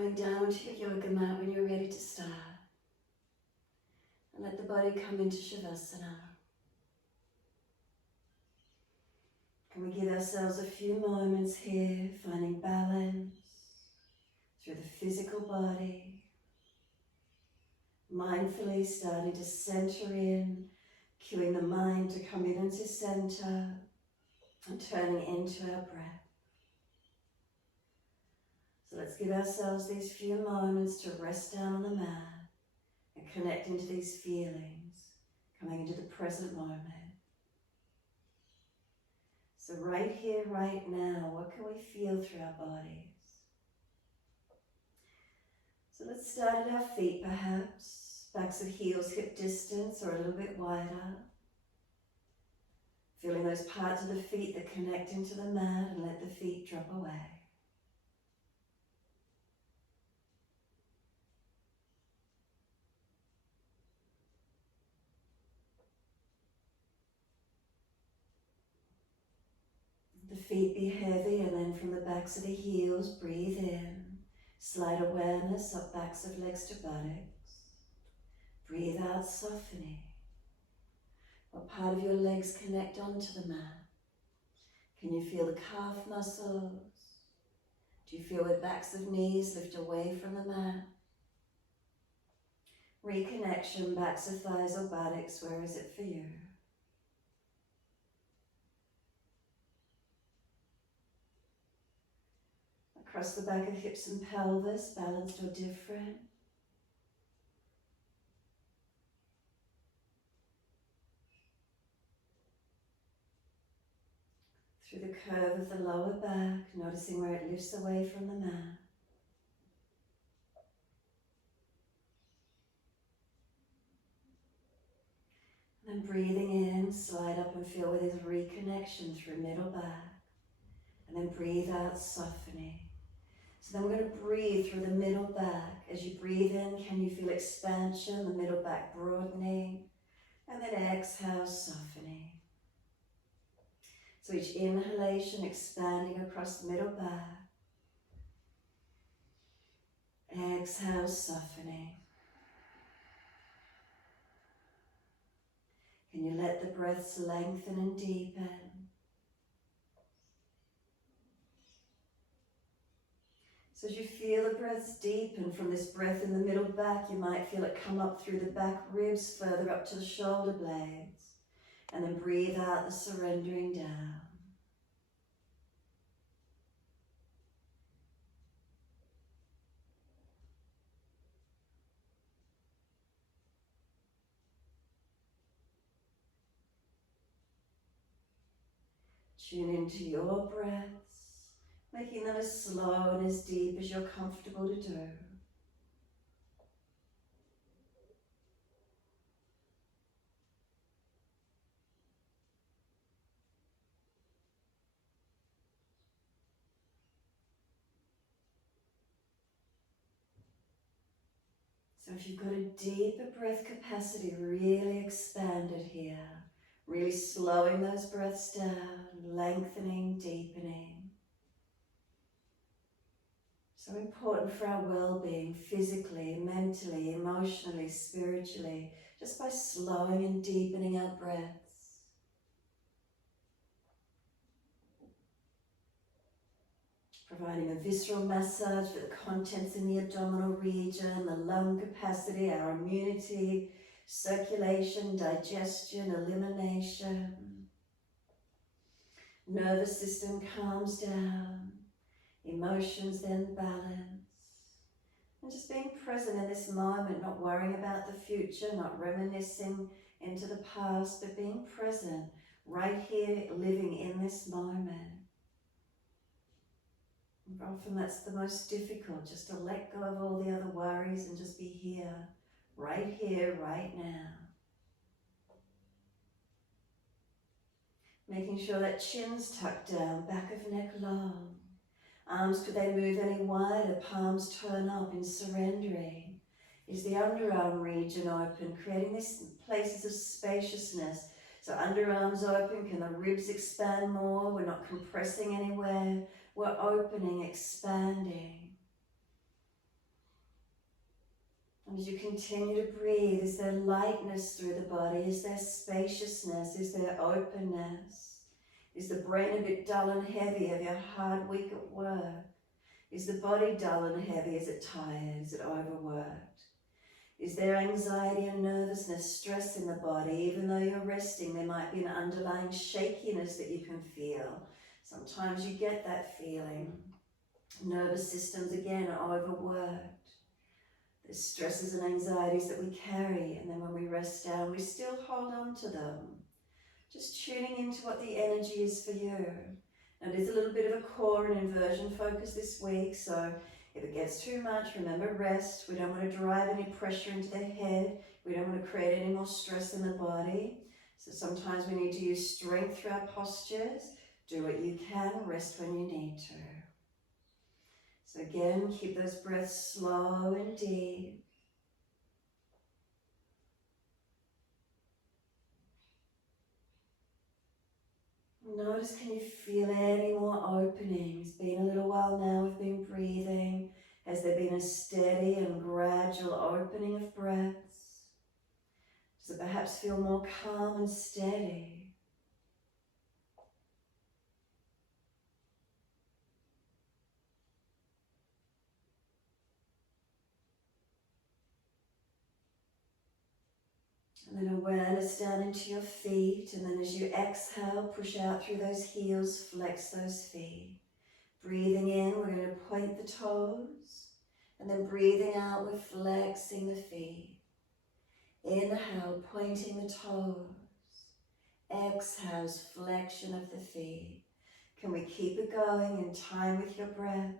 coming down to your yoga mat when you're ready to start. And let the body come into Shavasana. Can we give ourselves a few moments here, finding balance through the physical body, mindfully starting to center in, cueing the mind to come in into center, and turning into our breath. So let's give ourselves these few moments to rest down on the mat and connect into these feelings, coming into the present moment. So right here, right now, what can we feel through our bodies? So let's start at our feet perhaps, backs of heels hip distance or a little bit wider. Feeling those parts of the feet that connect into the mat and let the feet drop away. The feet be heavy, and then from the backs of the heels, breathe in. Slight awareness up backs of legs to buttocks. Breathe out, softening. What part of your legs connect onto the mat? Can you feel the calf muscles? Do you feel where backs of knees lift away from the mat? Reconnection, backs of thighs or buttocks, where is it for you? Across the back of hips and pelvis, balanced or different. Through the curve of the lower back, noticing where it lifts away from the mat. And breathing in, slide up and feel where there's reconnection through middle back. And then breathe out, softening. So then we're going to breathe through the middle back. As you breathe in, can you feel expansion, the middle back broadening? And then exhale, softening. So each inhalation expanding across the middle back. Exhale, softening. Can you let the breaths lengthen and deepen? So as you feel the breaths deepen from this breath in the middle back, you might feel it come up through the back ribs, further up to the shoulder blades. And then breathe out the surrendering down. Tune into your breaths, making them as slow and as deep as you're comfortable to do. So if you've got a deeper breath capacity, really expand it here. Really slowing those breaths down, lengthening, deepening. So important for our well-being, physically, mentally, emotionally, spiritually, just by slowing and deepening our breaths. Providing a visceral massage for the contents in the abdominal region, the lung capacity, our immunity, circulation, digestion, elimination. Nervous system calms down. Emotions then balance. And just being present in this moment, not worrying about the future, not reminiscing into the past, but being present right here, living in this moment. And often that's the most difficult, just to let go of all the other worries and just be here, right now. Making sure that chin's tucked down, back of neck long. Arms, could they move any wider? Palms turn up in surrendering. Is the underarm region open, creating these places of spaciousness. So underarms open, can the ribs expand more? We're not compressing anywhere. We're opening, expanding. And as you continue to breathe, is there lightness through the body? Is there spaciousness? Is there openness? Is the brain a bit dull and heavy? Have you a hard week at work? Is the body dull and heavy? Is it tired? Is it overworked? Is there anxiety and nervousness, stress in the body? Even though you're resting, there might be an underlying shakiness that you can feel. Sometimes you get that feeling. Nervous systems, again, are overworked. There's stresses and anxieties that we carry, and then when we rest down, we still hold on to them. Just tuning into what the energy is for you. Now, there's a little bit of a core and inversion focus this week, so if it gets too much, remember rest. We don't want to drive any pressure into the head. We don't want to create any more stress in the body. So sometimes we need to use strength through our postures. Do what you can, rest when you need to. So again, keep those breaths slow and deep. Notice, can you feel any more openings? It's been a little while now we've been breathing. Has there been a steady and gradual opening of breaths? Does it perhaps feel more calm and steady? And then awareness down into your feet, and then as you exhale, push out through those heels, flex those feet. Breathing in, we're going to point the toes, and then breathing out, we're flexing the feet. Inhale, pointing the toes. Exhale, flexion of the feet. Can we keep it going in time with your breaths?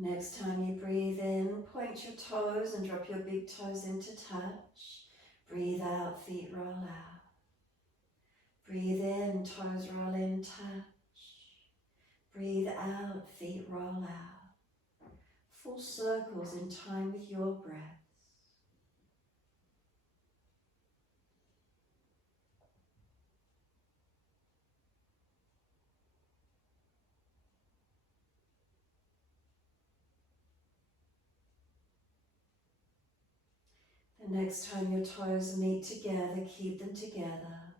Next time you breathe in, point your toes and drop your big toes into touch. Breathe out, feet roll out. Breathe in, toes roll in, touch. Breathe out, feet roll out. Full circles in time with your breath. The next time your toes meet together, keep them together.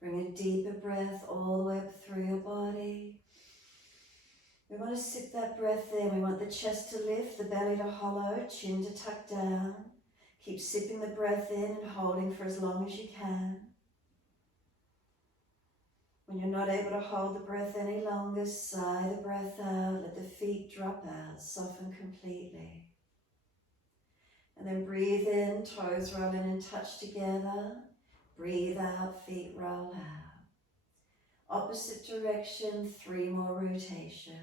Bring a deeper breath all the way up through your body. We want to sip that breath in. We want the chest to lift, the belly to hollow, chin to tuck down. Keep sipping the breath in and holding for as long as you can. When you're not able to hold the breath any longer, sigh the breath out, let the feet drop out, soften completely. And then breathe in, toes roll in and touch together. Breathe out, feet roll out. Opposite direction, 3 more rotations.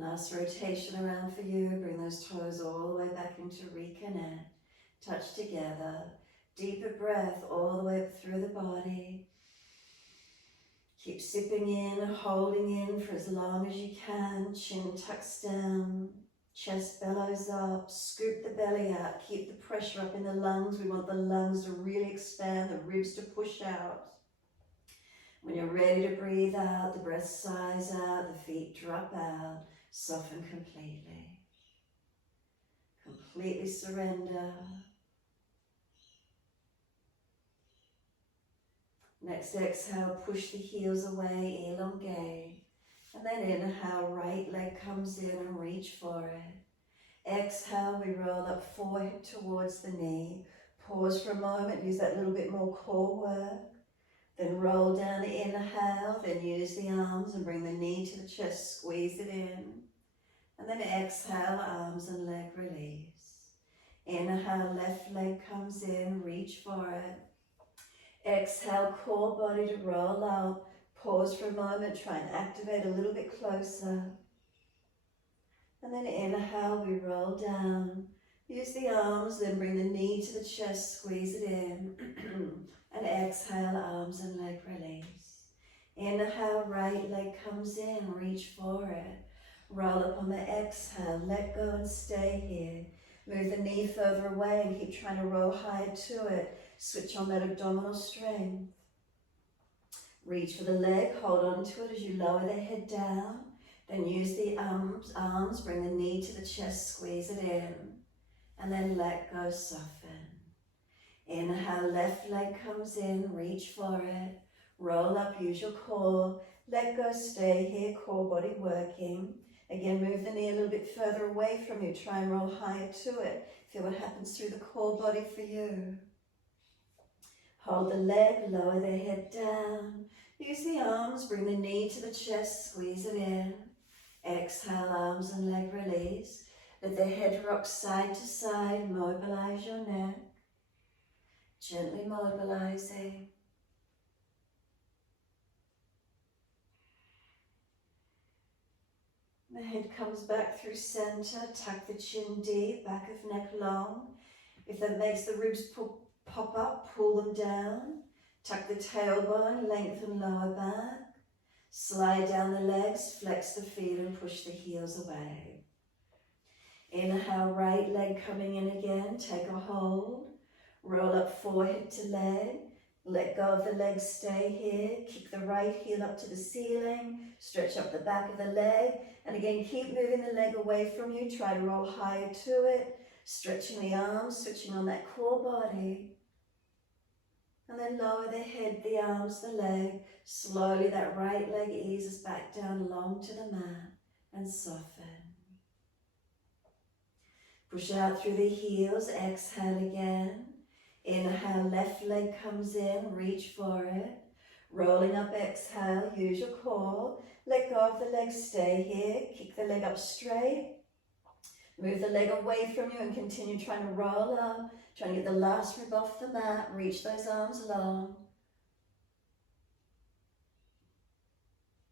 Last rotation around for you. Bring those toes all the way back into reconnect. Touch together. Deeper breath all the way up through the body. Keep sipping in, holding in for as long as you can. Chin tucks down. Chest bellows up. Scoop the belly out. Keep the pressure up in the lungs. We want the lungs to really expand, the ribs to push out. When you're ready to breathe out, the breath sighs out, the feet drop out. Soften completely. Completely surrender. Next exhale, push the heels away, elongate. And then inhale, right leg comes in and reach for it. Exhale, we roll up forehead towards the knee. Pause for a moment, use that little bit more core work. Then roll down, inhale, then use the arms and bring the knee to the chest, squeeze it in. And then exhale, arms and leg release. Inhale, left leg comes in, reach for it. Exhale, core body to roll up. Pause for a moment, try and activate a little bit closer. And then inhale, we roll down. Use the arms, then bring the knee to the chest, squeeze it in. And exhale, arms and leg release. Inhale, right leg comes in, reach for it. Roll up on the exhale, let go and stay here. Move the knee further away and keep trying to roll higher to it. Switch on that abdominal strength. Reach for the leg, hold on to it as you lower the head down. Then use the arms, bring the knee to the chest, squeeze it in. And then let go, soften. Inhale, left leg comes in, reach for it. Roll up, use your core. Let go, stay here, core body working. Again, move the knee a little bit further away from you. Try and roll higher to it. Feel what happens through the core body for you. Hold the leg, lower the head down. Use the arms, bring the knee to the chest, squeeze it in. Exhale, arms and leg release. Let the head rock side to side, mobilize your neck. Gently mobilizing. The head comes back through center, tuck the chin deep, back of neck long. If that makes the ribs pop up, pull them down. Tuck the tailbone, lengthen lower back. Slide down the legs, flex the feet and push the heels away. Inhale, right leg coming in again, take a hold. Roll up forehead to leg. Let go of the leg, stay here. Kick the right heel up to the ceiling. Stretch up the back of the leg. And again, keep moving the leg away from you. Try to roll higher to it. Stretching the arms, switching on that core body. And then lower the head, the arms, the leg. Slowly that right leg eases back down long to the mat and soften. Push out through the heels, exhale again. Inhale, left leg comes in, reach for it. Rolling up, exhale, use your core. Let go of the leg, stay here. Kick the leg up straight. Move the leg away from you and continue trying to roll up. Trying to get the last rib off the mat. Reach those arms long.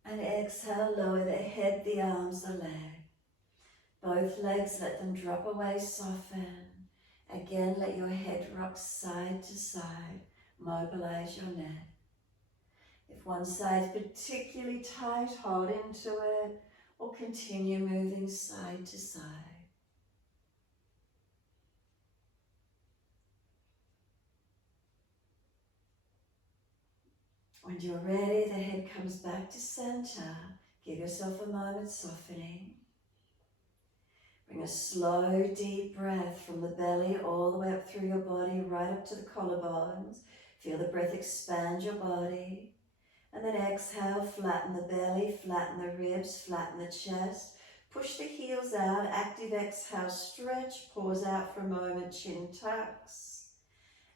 And exhale, lower the head, the arms, the leg. Both legs, let them drop away, soften. Again, let your head rock side to side. Mobilize your neck. If one side is particularly tight, hold into it or continue moving side to side. When you're ready, the head comes back to center. Give yourself a moment softening. Bring a slow, deep breath from the belly all the way up through your body, right up to the collarbones. Feel the breath expand your body. And then exhale, flatten the belly, flatten the ribs, flatten the chest. Push the heels out, active exhale, stretch, pause out for a moment, chin tucks.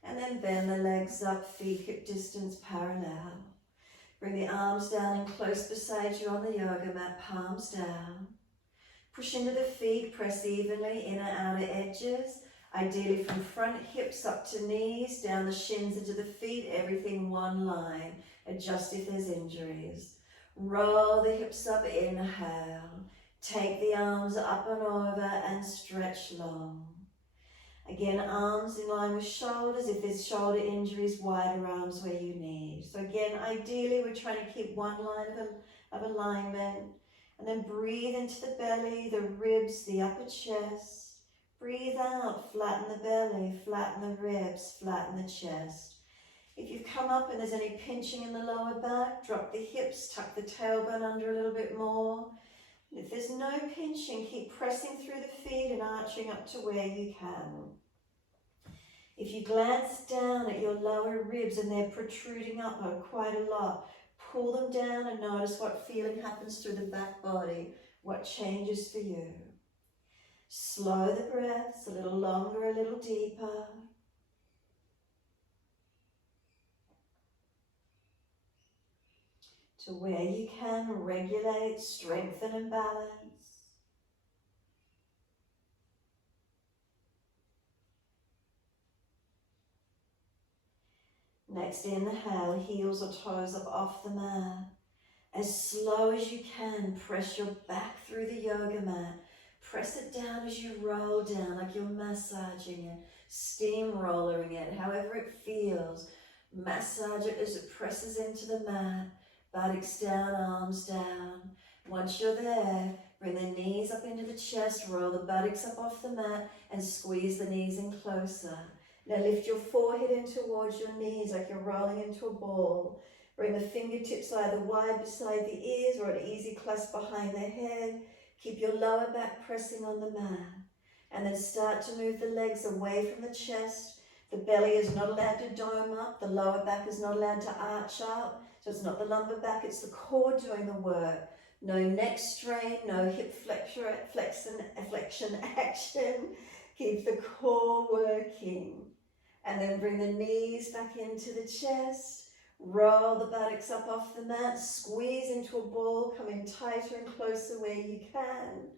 And then bend the legs up, feet hip distance parallel. Bring the arms down and close beside you on the yoga mat, palms down. Push into the feet, press evenly, inner outer edges. Ideally from front hips up to knees, down the shins into the feet, everything one line. Adjust if there's injuries. Roll the hips up, inhale. Take the arms up and over and stretch long. Again, arms in line with shoulders. If there's shoulder injuries, wider arms where you need. So again, ideally we're trying to keep one line of alignment. And then breathe into the belly, the ribs, the upper chest. Breathe out, flatten the belly, flatten the ribs, flatten the chest. If you've come up and there's any pinching in the lower back, drop the hips, tuck the tailbone under a little bit more. If there's no pinching, keep pressing through the feet and arching up to where you can. If you glance down at your lower ribs and they're protruding up quite a lot, pull them down and notice what feeling happens through the back body, what changes for you. Slow the breaths, a little longer, a little deeper. To where you can, regulate, strengthen and balance. Next inhale, heels or toes up off the mat. As slow as you can, press your back through the yoga mat. Press it down as you roll down, like you're massaging it, steamrollering it, however it feels. Massage it as it presses into the mat. Buttocks down, arms down. Once you're there, bring the knees up into the chest, roll the buttocks up off the mat, and squeeze the knees in closer. Now lift your forehead in towards your knees like you're rolling into a ball. Bring the fingertips either wide beside the ears or an easy clasp behind the head. Keep your lower back pressing on the mat. And then start to move the legs away from the chest. The belly is not allowed to dome up. The lower back is not allowed to arch up. So it's not the lumbar back, it's the core doing the work. No neck strain, no hip flexion action. Keep the core working. And then bring the knees back into the chest. Roll the buttocks up off the mat. Squeeze into a ball. Come in tighter and closer where you can.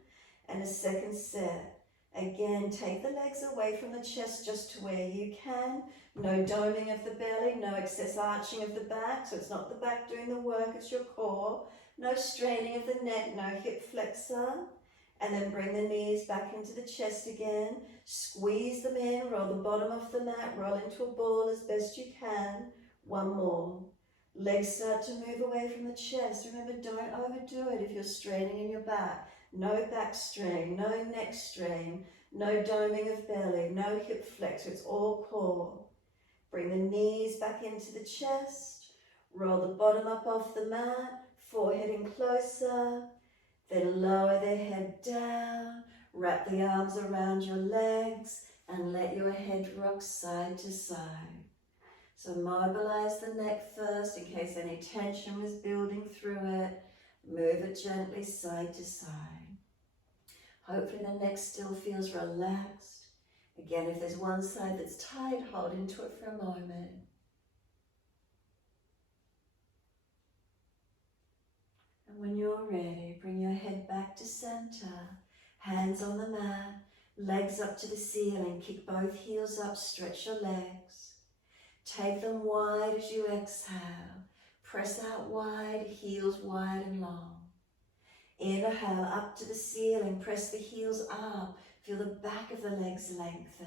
And a second set. Again, take the legs away from the chest just to where you can. No doming of the belly, no excess arching of the back. So it's not the back doing the work, it's your core. No straining of the neck, no hip flexor. And then bring the knees back into the chest again. Squeeze them in, roll the bottom off the mat, roll into a ball as best you can. One more. Legs start to move away from the chest. Remember, don't overdo it if you're straining in your back. No back strain, no neck strain, no doming of belly, no hip flexor, it's all core. Bring the knees back into the chest. Roll the bottom up off the mat, forehead in closer. Then lower the head down, wrap the arms around your legs and let your head rock side to side. So mobilize the neck first in case any tension was building through it. Move it gently side to side. Hopefully the neck still feels relaxed. Again, if there's one side that's tight, hold into it for a moment. And when you're ready, bring your head back to center, hands on the mat, legs up to the ceiling, kick both heels up, stretch your legs. Take them wide as you exhale. Press out wide, heels wide and long. Inhale up to the ceiling, press the heels up, feel the back of the legs lengthen.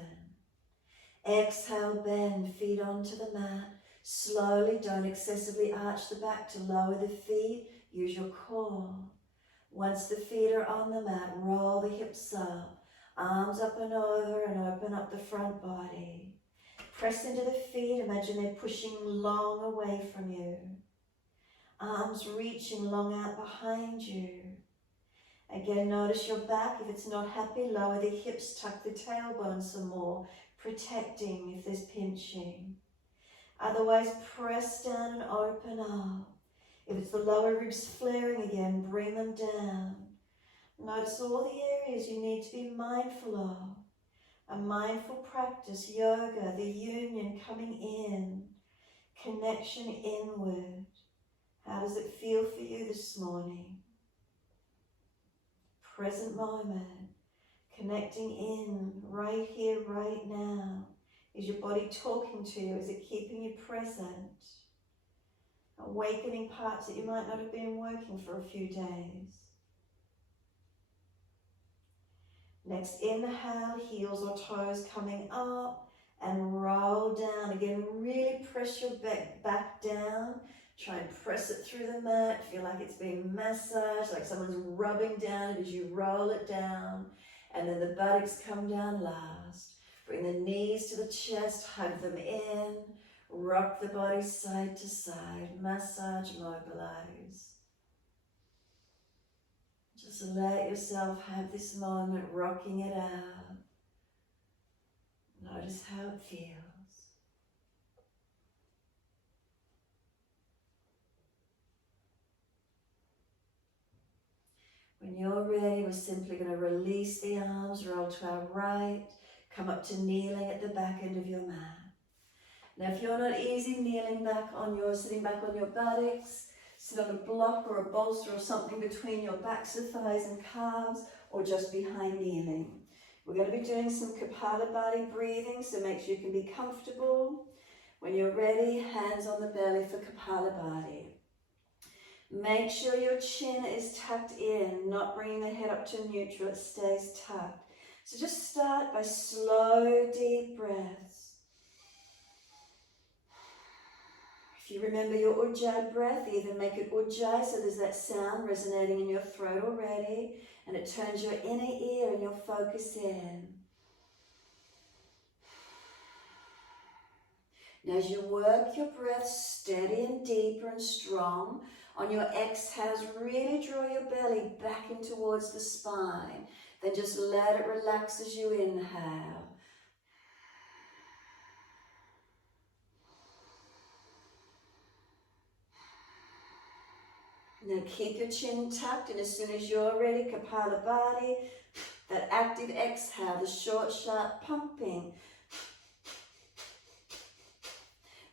Exhale, bend, feet onto the mat. Slowly, don't excessively arch the back to lower the feet, use your core. Once the feet are on the mat, roll the hips up, arms up and over and open up the front body. Press into the feet, imagine they're pushing long away from you. Arms reaching long out behind you. Again, notice your back. If it's not happy, lower the hips, tuck the tailbone some more, protecting if there's pinching. Otherwise, press down and open up. If it's the lower ribs flaring again, bring them down. Notice all the areas you need to be mindful of. A mindful practice, yoga, the union coming in, connection inward. How does it feel for you this morning? Present moment, connecting in, right here, right now. Is your body talking to you? Is it keeping you present? Awakening parts that you might not have been working for a few days. Next, inhale, heels or toes coming up and roll down. Again, really press your back down. Try and press it through the mat. Feel like it's being massaged, like someone's rubbing down it as you roll it down. And then the buttocks come down last. Bring the knees to the chest, hug them in. Rock the body side to side. Massage, mobilize. Just let yourself have this moment, rocking it out. Notice how it feels. When you're ready, we're simply going to release the arms, roll to our right, come up to kneeling at the back end of your mat. Now, if you're not easy kneeling back on your, sitting back on your buttocks, sit on a block or a bolster or something between your backs of thighs and calves, or just behind kneeling. We're going to be doing some Kapalabhati breathing, so make sure you can be comfortable. When you're ready, hands on the belly for Kapalabhati. Make sure your chin is tucked in, not bringing the head up to neutral, it stays tucked. So just start by slow, deep breaths. If you remember your Ujjayi breath, even make it Ujjayi so there's that sound resonating in your throat already, and it turns your inner ear and your focus in. Now as you work your breath steady and deeper and strong, on your exhales, really draw your belly back in towards the spine. Then just let it relax as you inhale. Now keep your chin tucked, and as soon as you're ready, Kapalabhati, that active exhale, the short, sharp pumping.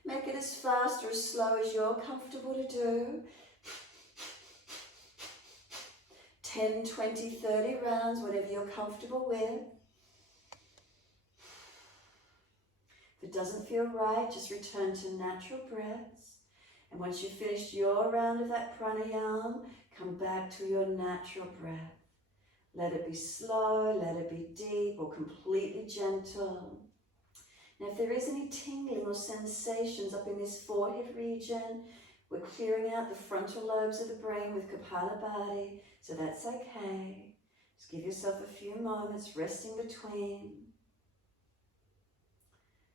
Make it as fast or as slow as you're comfortable to do. 10, 20, 30 rounds, whatever you're comfortable with. If it doesn't feel right, just return to natural breaths. And once you've finished your round of that pranayama, come back to your natural breath. Let it be slow, let it be deep or completely gentle. Now if there is any tingling or sensations up in this forehead region, we're clearing out the frontal lobes of the brain with Kapalabhati, so that's okay. Just give yourself a few moments, resting between.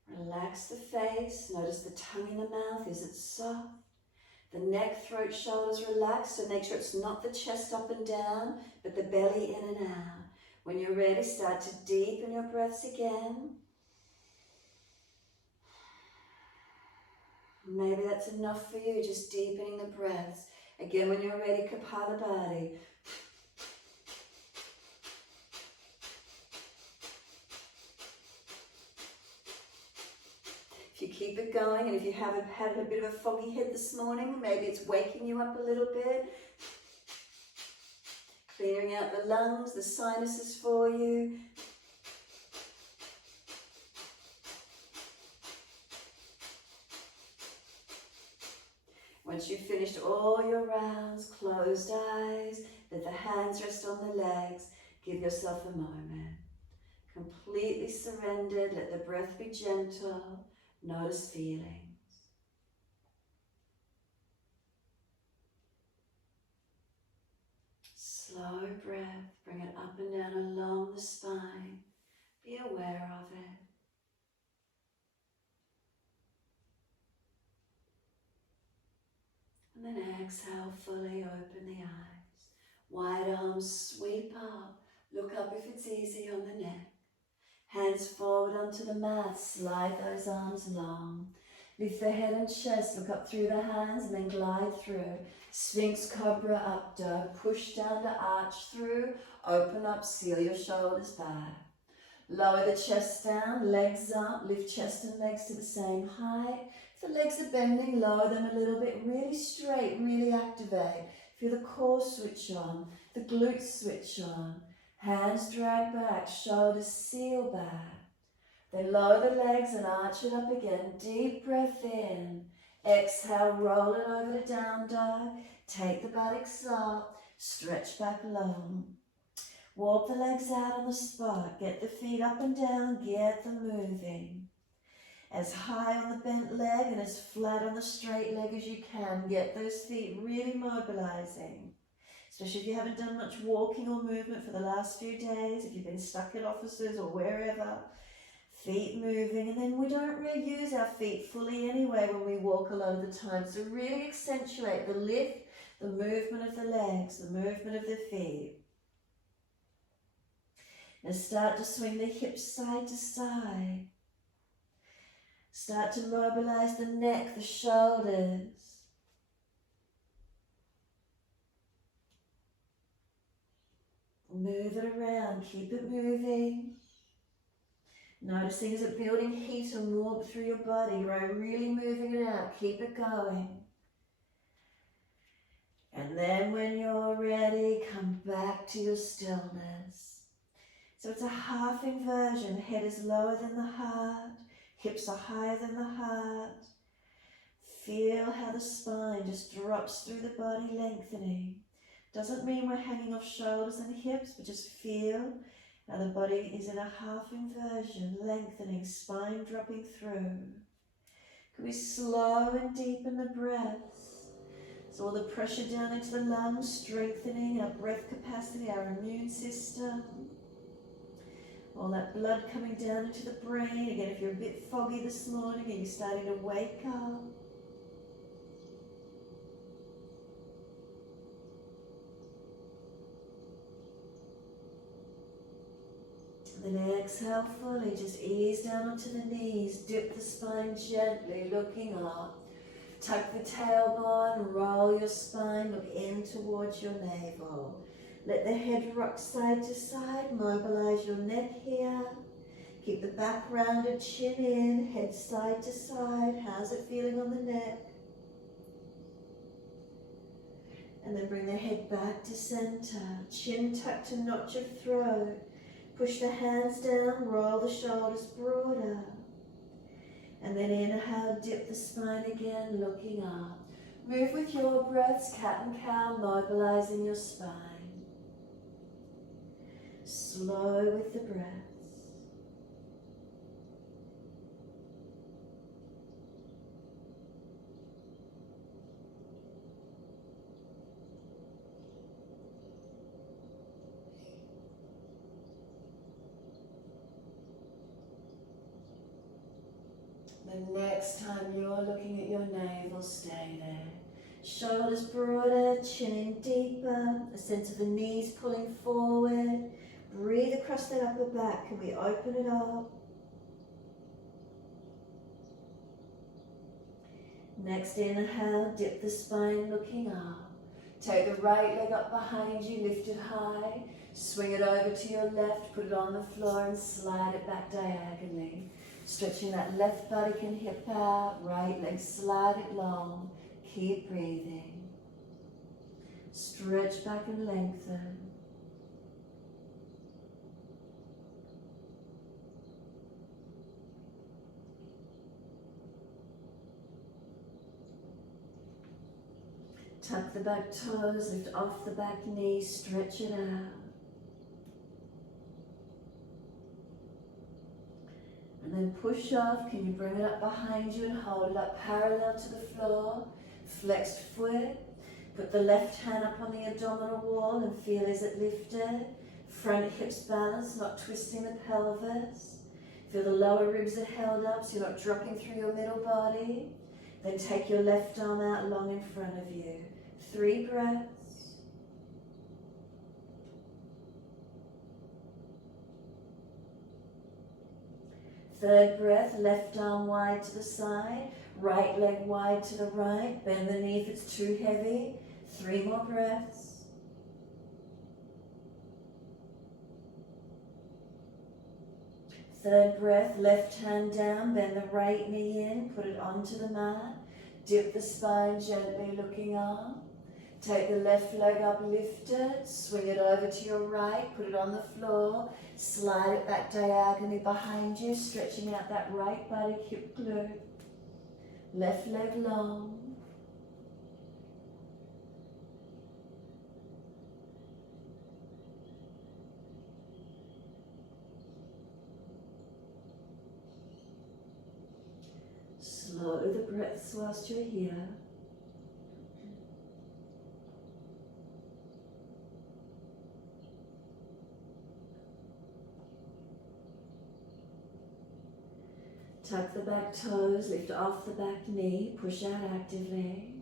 Relax the face, notice the tongue in the mouth, is it soft? The neck, throat, shoulders relaxed, so make sure it's not the chest up and down, but the belly in and out. When you're ready, start to deepen your breaths again. Maybe that's enough for you, just deepening the breaths. Again, when you're ready, Kapalabhati. If you keep it going, and if you haven't had a bit of a foggy head this morning, maybe it's waking you up a little bit. Clearing out the lungs, the sinuses for you. Once you've finished all your rounds, closed eyes, let the hands rest on the legs, give yourself a moment. Completely surrendered, let the breath be gentle, notice feelings. Slow breath, bring it up and down along the spine, be aware of it. And then exhale, fully open the eyes. Wide arms sweep up. Look up if it's easy on the neck. Hands forward onto the mat. Slide those arms long. Lift the head and chest. Look up through the hands and then glide through. Sphinx Cobra Up Dog. Push down to arch through. Open up. Seal your shoulders back. Lower the chest down. Legs up. Lift chest and legs to the same height. If the legs are bending, lower them a little bit, really straight, really activate. Feel the core switch on, the glutes switch on. Hands drag back, shoulders seal back. Then lower the legs and arch it up again. Deep breath in. Exhale, roll it over to down dog. Take the buttocks up, stretch back long. Walk the legs out on the spot. Get the feet up and down, get them moving. As high on the bent leg and as flat on the straight leg as you can. Get those feet really mobilizing. Especially if you haven't done much walking or movement for the last few days, if you've been stuck in offices or wherever. Feet moving, and then we don't really use our feet fully anyway when we walk a lot of the time. So really accentuate the lift, the movement of the legs, the movement of the feet. Now start to swing the hips side to side. Start to mobilize the neck, the shoulders. Move it around, keep it moving. Noticing is it building heat and warmth through your body, right? Really moving it out, keep it going. And then when you're ready, come back to your stillness. So it's a half inversion, head is lower than the heart. Hips are higher than the heart. Feel how the spine just drops through the body, lengthening. Doesn't mean we're hanging off shoulders and hips, but just feel how the body is in a half inversion, lengthening, spine dropping through. Can we slow and deepen the breaths? So all the pressure down into the lungs, strengthening our breath capacity, our immune system. All that blood coming down into the brain. Again, if you're a bit foggy this morning and you're starting to wake up. And then exhale fully, just ease down onto the knees, dip the spine gently, looking up. Tuck the tailbone, roll your spine, look in towards your navel. Let the head rock side to side, mobilize your neck here. Keep the back rounded, chin in, head side to side. How's it feeling on the neck? And then bring the head back to center. Chin tucked to notch your throat. Push the hands down, roll the shoulders broader. And then inhale, dip the spine again, looking up. Move with your breaths, cat and cow, mobilizing your spine. Slow with the breaths. The next time you're looking at your navel, stay there. Shoulders broader, chin in deeper, a sense of the knees pulling forward. Breathe across that upper back. Can we open it up? Next inhale, dip the spine looking up. Take the right leg up behind you, lift it high. Swing it over to your left, put it on the floor and slide it back diagonally. Stretching that left body and hip out, right leg slide it long. Keep breathing. Stretch back and lengthen. Tuck the back toes, lift off the back knee, stretch it out. And then push off. Can you bring it up behind you and hold it up parallel to the floor? Flexed foot. Put the left hand up on the abdominal wall and feel is it lifted? Front hips balanced, not twisting the pelvis. Feel the lower ribs are held up so you're not dropping through your middle body. Then take your left arm out long in front of you. 3 breaths. Third breath, left arm wide to the side, right leg wide to the right, bend the knee if it's too heavy. 3 more breaths. Third breath, left hand down, bend the right knee in, put it onto the mat. Dip the spine gently looking up. Take the left leg up, lift it, swing it over to your right, put it on the floor, slide it back diagonally behind you, stretching out that right body, hip glute. Left leg long. Slow the breaths whilst you're here. Tuck the back toes, lift off the back knee, push out actively.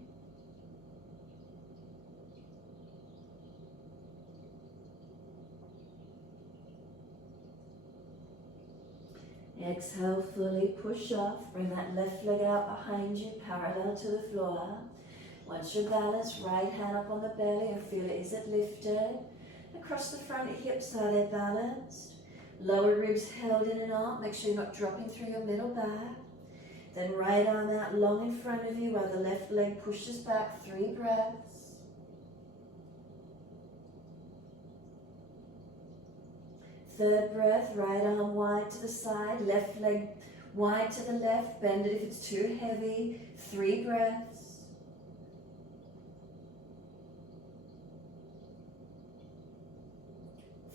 Exhale fully, push off, bring that left leg out behind you, parallel to the floor. Once you're balanced, right hand up on the belly and feel it, is it lifted? Across the front hips, are they balanced? Lower ribs held in and up, make sure you're not dropping through your middle back. Then right arm out long in front of you while the left leg pushes back, 3 breaths. Third breath, right arm wide to the side, left leg Wide to the left, bend it if it's too heavy. 3 breaths.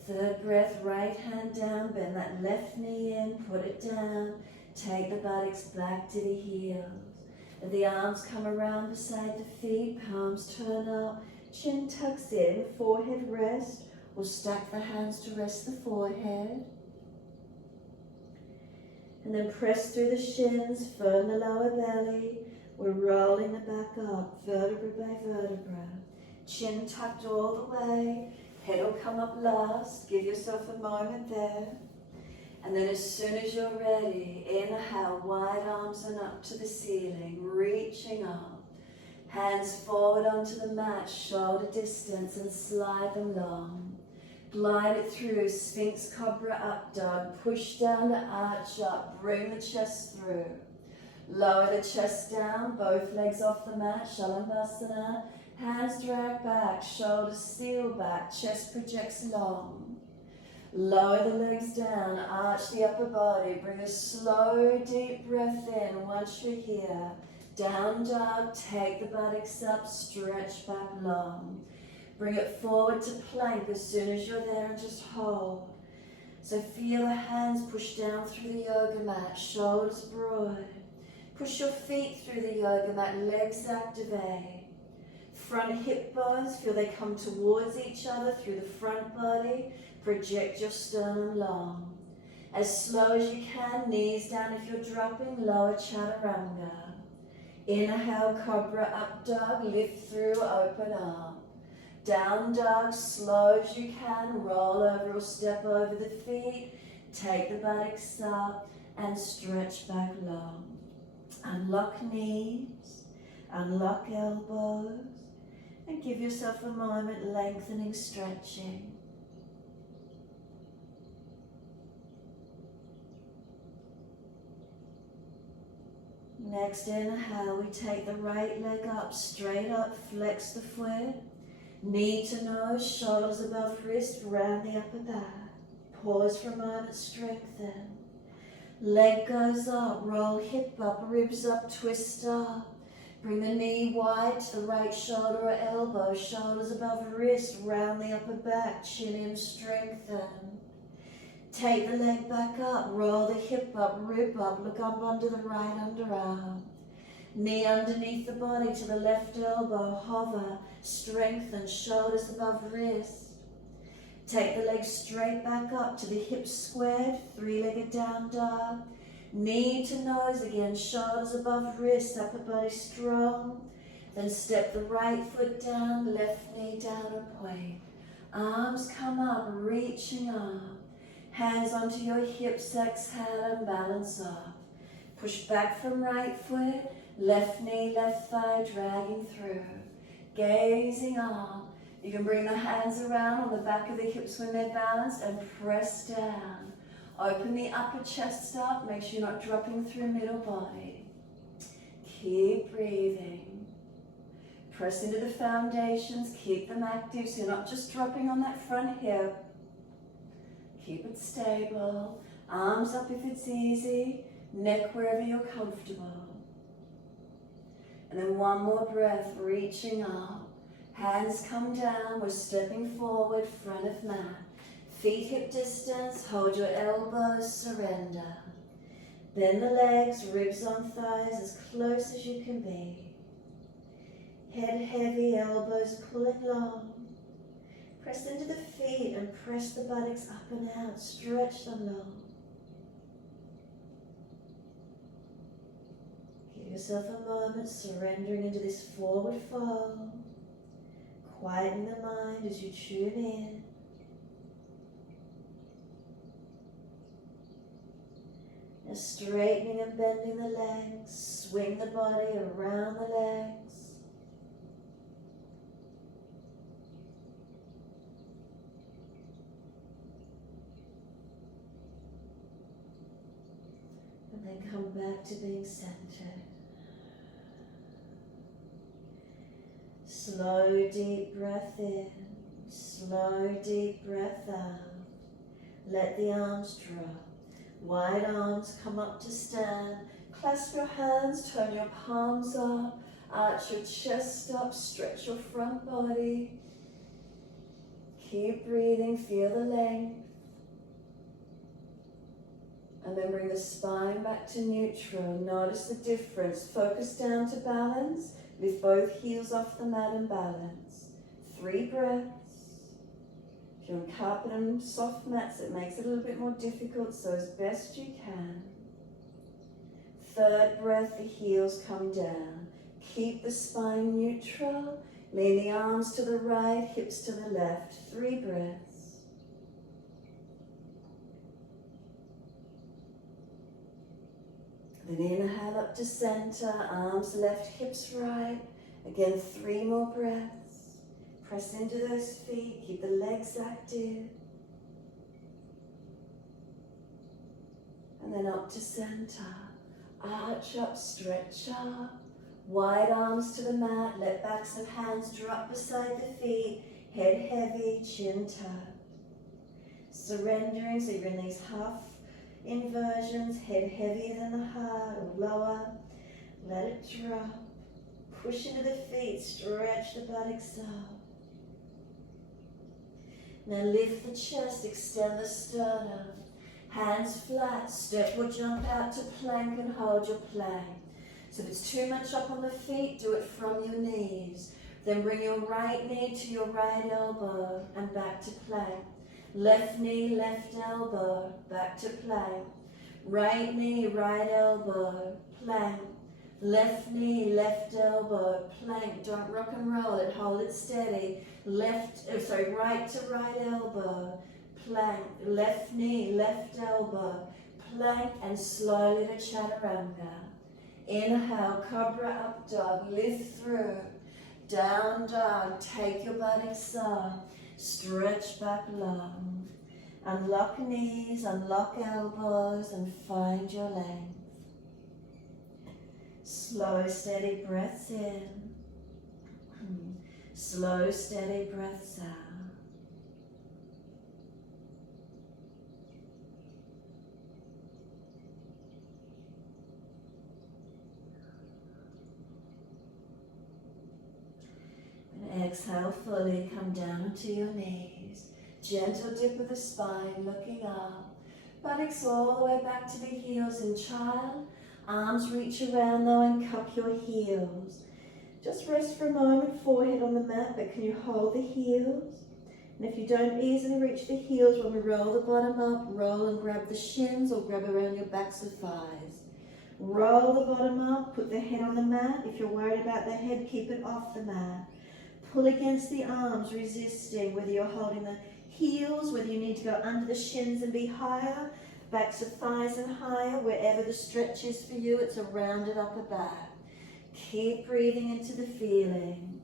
Third breath, right hand down, bend that left knee in, put it down. Take the buttocks back to the heels. Let the arms come around beside the feet, palms turn up, chin tucks in, forehead rest, or stack the hands to rest the forehead. And then press through the shins, firm the lower belly. We're rolling the back up, vertebra by vertebra. Chin tucked all the way. Head will come up last. Give yourself a moment there. And then as soon as you're ready, inhale, wide arms and up to the ceiling, reaching up. Hands forward onto the mat, shoulder distance, and slide them long. Glide it through, Sphinx Cobra Up Dog. Push down to arch up, bring the chest through. Lower the chest down, both legs off the mat, Shavasana. Hands drag back, shoulders seal back, chest projects long. Lower the legs down, arch the upper body, bring a slow deep breath in once you're here. Down dog, take the buttocks up, stretch back long. Bring it forward to plank as soon as you're there and just hold. So feel the hands push down through the yoga mat, shoulders broad. Push your feet through the yoga mat, legs activate. Front hip bones, feel they come towards each other through the front body. Project your sternum long. As slow as you can, knees down if you're dropping, lower chaturanga. Inhale, Cobra Up Dog, lift through, open up. Down dog, slow as you can, roll over or step over the feet. Take the buttocks up and stretch back long. Unlock knees, unlock elbows. And give yourself a moment, lengthening, stretching. Next inhale, we take the right leg up, straight up, flex the foot. Knee to nose, shoulders above wrist, round the upper back. Pause for a moment, strengthen. Leg goes up, roll hip up, ribs up, twist up. Bring the knee wide to the right shoulder or elbow, shoulders above wrist, round the upper back, chin in, strengthen. Take the leg back up, roll the hip up, rib up, look up under the right underarm. Knee underneath the body to the left elbow, hover, strengthen, shoulders above wrist. Take the leg straight back up to the hips squared, three-legged down dog. Knee to nose again, shoulders above wrist, upper body strong. Then step the right foot down, left knee down and point. Arms come up, reaching up. Hands onto your hips, exhale and balance up. Push back from right foot, left knee, left thigh, dragging through. Gazing up. You can bring the hands around on the back of the hips when they're balanced and press down. Open the upper chest up, make sure you're not dropping through middle body. Keep breathing. Press into the foundations, keep them active so you're not just dropping on that front hip. Keep it stable. Arms up if it's easy, neck wherever you're comfortable. And then one more breath, reaching up. Hands come down, we're stepping forward, front of mat. Feet hip distance, hold your elbows, surrender. Bend the legs, ribs on thighs, as close as you can be. Head heavy, elbows pulling long. Press into the feet and press the buttocks up and out, stretch them long. Give yourself a moment, surrendering into this forward fold. Quietening the mind as you tune in. Now straightening and bending the legs, swing the body around the legs. And then come back to being centered. Slow, deep breath in, slow, deep breath out. Let the arms drop. Wide arms, come up to stand. Clasp your hands, turn your palms up. Arch your chest up, stretch your front body. Keep breathing, feel the length. And then bring the spine back to neutral. Notice the difference. Focus down to balance. Lift both heels off the mat and balance. 3 breaths. If you're on carpet and soft mats, it makes it a little bit more difficult, so as best you can. 3rd breath, the heels come down. Keep the spine neutral. Lean the arms to the right, hips to the left. 3 breaths. Then inhale up to center, arms left, hips right. Again, 3 more breaths. Press into those feet, keep the legs active. And then up to center. Arch up, stretch up. Wide arms to the mat, let backs of hands drop beside the feet. Head heavy, chin tucked. Surrendering, so you're in these half inversions, head heavier than the heart or lower. Let it drop. Push into the feet, stretch the buttocks up. Now lift the chest, extend the sternum. Hands flat, step or jump out to plank and hold your plank. So if it's too much up on the feet, do it from your knees. Then bring your right knee to your right elbow and back to plank. Left knee, left elbow, back to plank. Right knee, right elbow, plank. Left knee, left elbow, plank. Don't rock and roll it, hold it steady. Right to right elbow, plank. Left knee, left elbow, plank, and slowly to chaturanga. Inhale, Cobra Up Dog, lift through. Down dog, take your buttocks up. Stretch back long. Unlock knees, unlock elbows, and find your length. Slow, steady breaths in. Slow, steady breaths out. And exhale fully, come down onto your knees. Gentle dip of the spine, looking up. Buttocks all the way back to the heels in child. Arms reach around though and cup your heels. Just rest for a moment, forehead on the mat, but can you hold the heels? And if you don't easily reach the heels, when we roll the bottom up, roll and grab the shins or grab around your backs or thighs. Roll the bottom up, put the head on the mat. If you're worried about the head, keep it off the mat. Pull against the arms, resisting, whether you're holding the heels, whether you need to go under the shins and be higher, backs of thighs and higher, wherever the stretch is for you, it's a rounded upper back. Keep breathing into the feeling.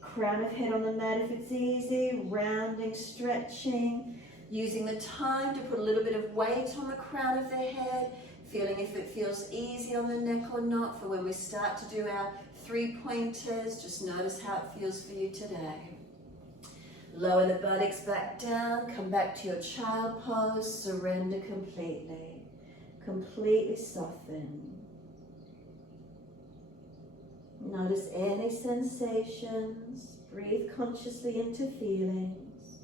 Crown of head on the mat if it's easy, rounding, stretching, using the time to put a little bit of weight on the crown of the head, feeling if it feels easy on the neck or not for when we start to do our 3 pointers. Just notice how it feels for you today. Lower the buttocks back down, come back to your child pose, surrender completely. Completely soften. Notice any sensations, breathe consciously into feelings.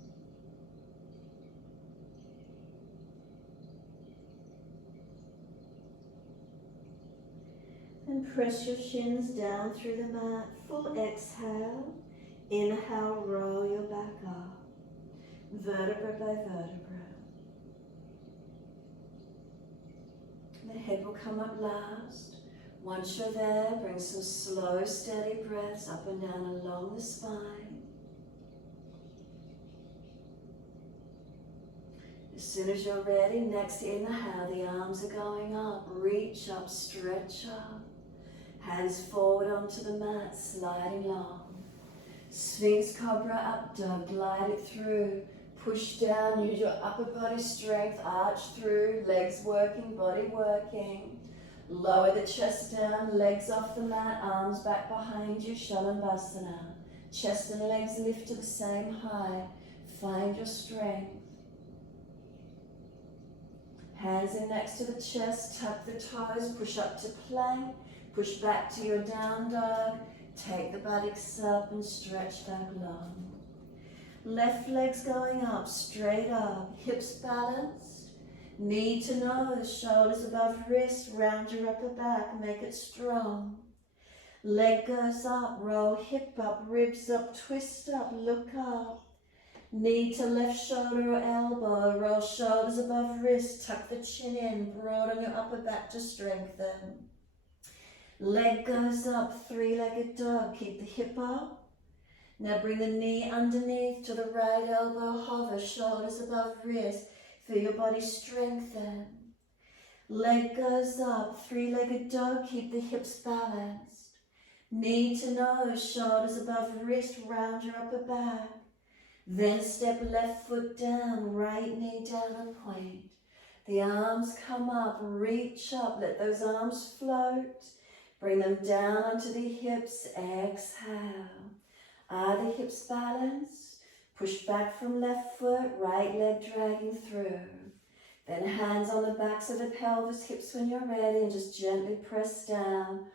And press your shins down through the mat, full exhale. Inhale, roll your back up, vertebra by vertebra. The head will come up last. Once you're there, bring some slow, steady breaths up and down along the spine. As soon as you're ready, next inhale, the arms are going up. Reach up, stretch up. Hands forward onto the mat, sliding long. Sphinx Cobra Up Dog, glide it through. Push down, use your upper body strength, arch through, legs working, body working. Lower the chest down, legs off the mat, arms back behind you, Shavasana. Chest and legs lift to the same height. Find your strength. Hands in next to the chest, tuck the toes, push up to plank, push back to your down dog, take the buttocks up and stretch back long. Left leg's going up, straight up, hips balanced, knee to nose, shoulders above wrist, round your upper back, make it strong. Leg goes up, roll hip up, ribs up, twist up, look up. Knee to left shoulder or elbow, roll shoulders above wrist, tuck the chin in, broaden your upper back to strengthen. Leg goes up, three-legged dog, keep the hip up. Now bring the knee underneath to the right elbow, hover, shoulders above wrist, feel your body strengthen. Leg goes up, three-legged dog, keep the hips balanced. Knee to nose, shoulders above wrist, round your upper back. Then step left foot down, right knee down and point. The arms come up, reach up, let those arms float. Bring them down onto the hips, exhale. Are the hips balanced? Push back from left foot, right leg dragging through. Then hands on the backs of the pelvis, hips when you're ready, and just gently press down.